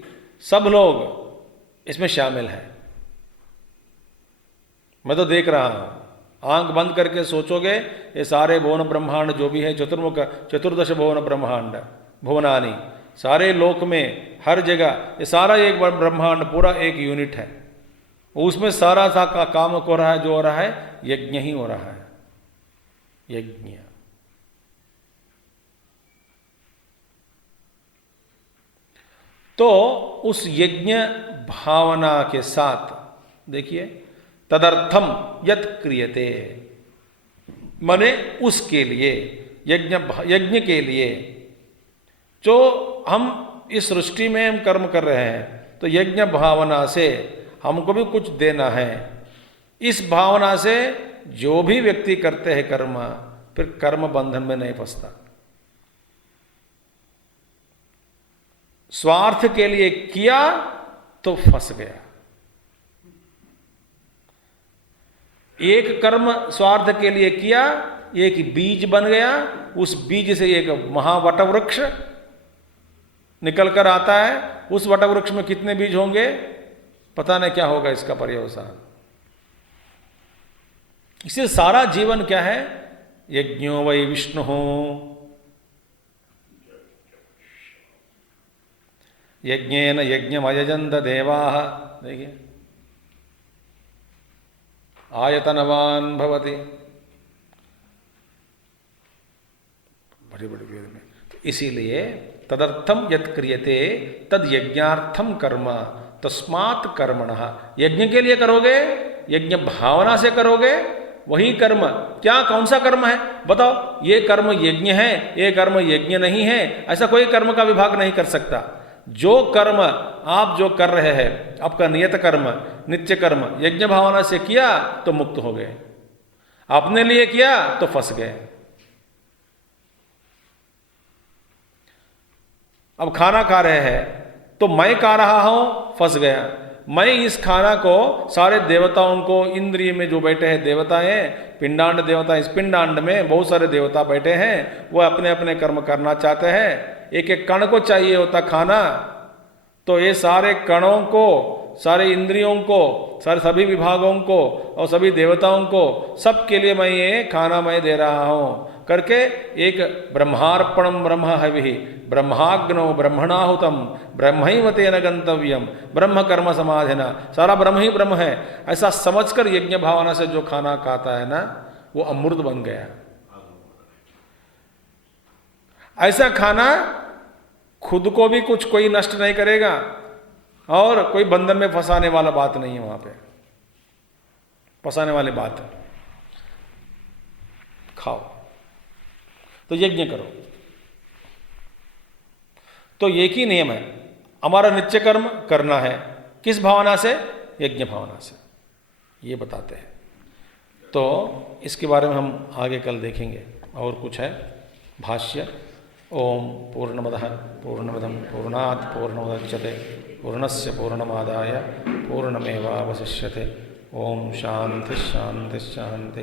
सब लोग इसमें शामिल है। मैं तो देख रहा हूं, आंख बंद करके सोचोगे, ये सारे भुवन ब्रह्मांड जो भी है, चतुर्दश भुवन ब्रह्मांड, भुवनानी, सारे लोक में हर जगह ये सारा एक ब्रह्मांड पूरा एक यूनिट है। उसमें सारा सा काम हो रहा है, जो हो रहा है यज्ञ ही हो रहा है। यज्ञ तो उस यज्ञ भावना के साथ देखिए, तदर्थम यत् क्रियते, माने उसके लिए, यज्ञ के लिए जो हम इस सृष्टि में हम कर्म कर रहे हैं तो यज्ञ भावना से हमको भी कुछ देना है। इस भावना से जो भी व्यक्ति करते हैं कर्म, फिर कर्म बंधन में नहीं फंसता। स्वार्थ के लिए किया तो फंस गया। एक कर्म स्वार्थ के लिए किया, एक बीज बन गया, उस बीज से एक महावटवृक्ष निकल कर आता है। उस वटवृक्ष में कितने बीज होंगे पता नहीं, क्या होगा इसका पर्यवसान। इसलिए सारा जीवन क्या है, यज्ञो वै विष्णु यज्ञेन यज्ञम अयजन्त देवाः। देखिए, आयतनवान भवति, बड़े बड़े वेद में। तो इसीलिए तदर्थम यत् क्रियते तद यज्ञार्थम कर्म तस्मात् कर्मणः। यज्ञ के लिए करोगे, यज्ञ भावना से करोगे, वही कर्म। क्या, कौन सा कर्म है बताओ? ये कर्म यज्ञ है, ये कर्म यज्ञ नहीं है, ऐसा कोई कर्म का विभाग नहीं कर सकता। जो कर्म आप जो कर रहे हैं, आपका नियत कर्म, नित्य कर्म यज्ञ भावना से किया तो मुक्त हो गए, अपने लिए किया तो फंस गए। अब खाना खा रहे हैं तो मैं खा रहा हूं, फंस गया। मैं इस खाना को सारे देवताओं को, इंद्रिय में जो बैठे हैं देवताएं, पिंडांड देवता, इस पिंडांड में बहुत सारे देवता बैठे हैं, वो अपने अपने कर्म करना चाहते हैं। एक एक कण को चाहिए होता खाना, तो ये सारे कणों को, सारे इंद्रियों को, सारे सभी विभागों को और सभी देवताओं को, सबके लिए मैं ये खाना मैं दे रहा हूं करके एक ब्रह्मार्पणम ब्रह्म हविः ब्रह्माग्नौ ब्रह्मणाहुतम ब्रह्मैव तेन गंतव्यम ब्रह्म कर्म समाधिना। सारा ब्रह्म ही ब्रह्म है, ऐसा समझकर यज्ञ भावना से जो खाना खाता है ना, वो अमृत बन गया। ऐसा खाना खुद को भी कुछ कोई नष्ट नहीं करेगा और कोई बंधन में फंसाने वाला बात नहीं है। वहां पे फंसाने वाली बात है। खाओ तो यज्ञ करो, तो एक ही नियम है, हमारा नित्य कर्म करना है। किस भावना से? यज्ञ भावना से, ये बताते हैं। तो इसके बारे में हम आगे कल देखेंगे। और कुछ है भाष्य। ओम पूर्णमदः पूर्णमिदं पूर्णात् पूर्णमुदच्यते पूर्णस्य पूर्णमादाय पूर्णमेवावशिष्यते। ओम शांति शांति शांति।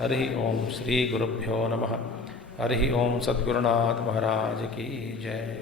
हरि ओम श्री गुरुभ्यो नमः। हरि ओम सद्गुरुनाथ महाराज की जय।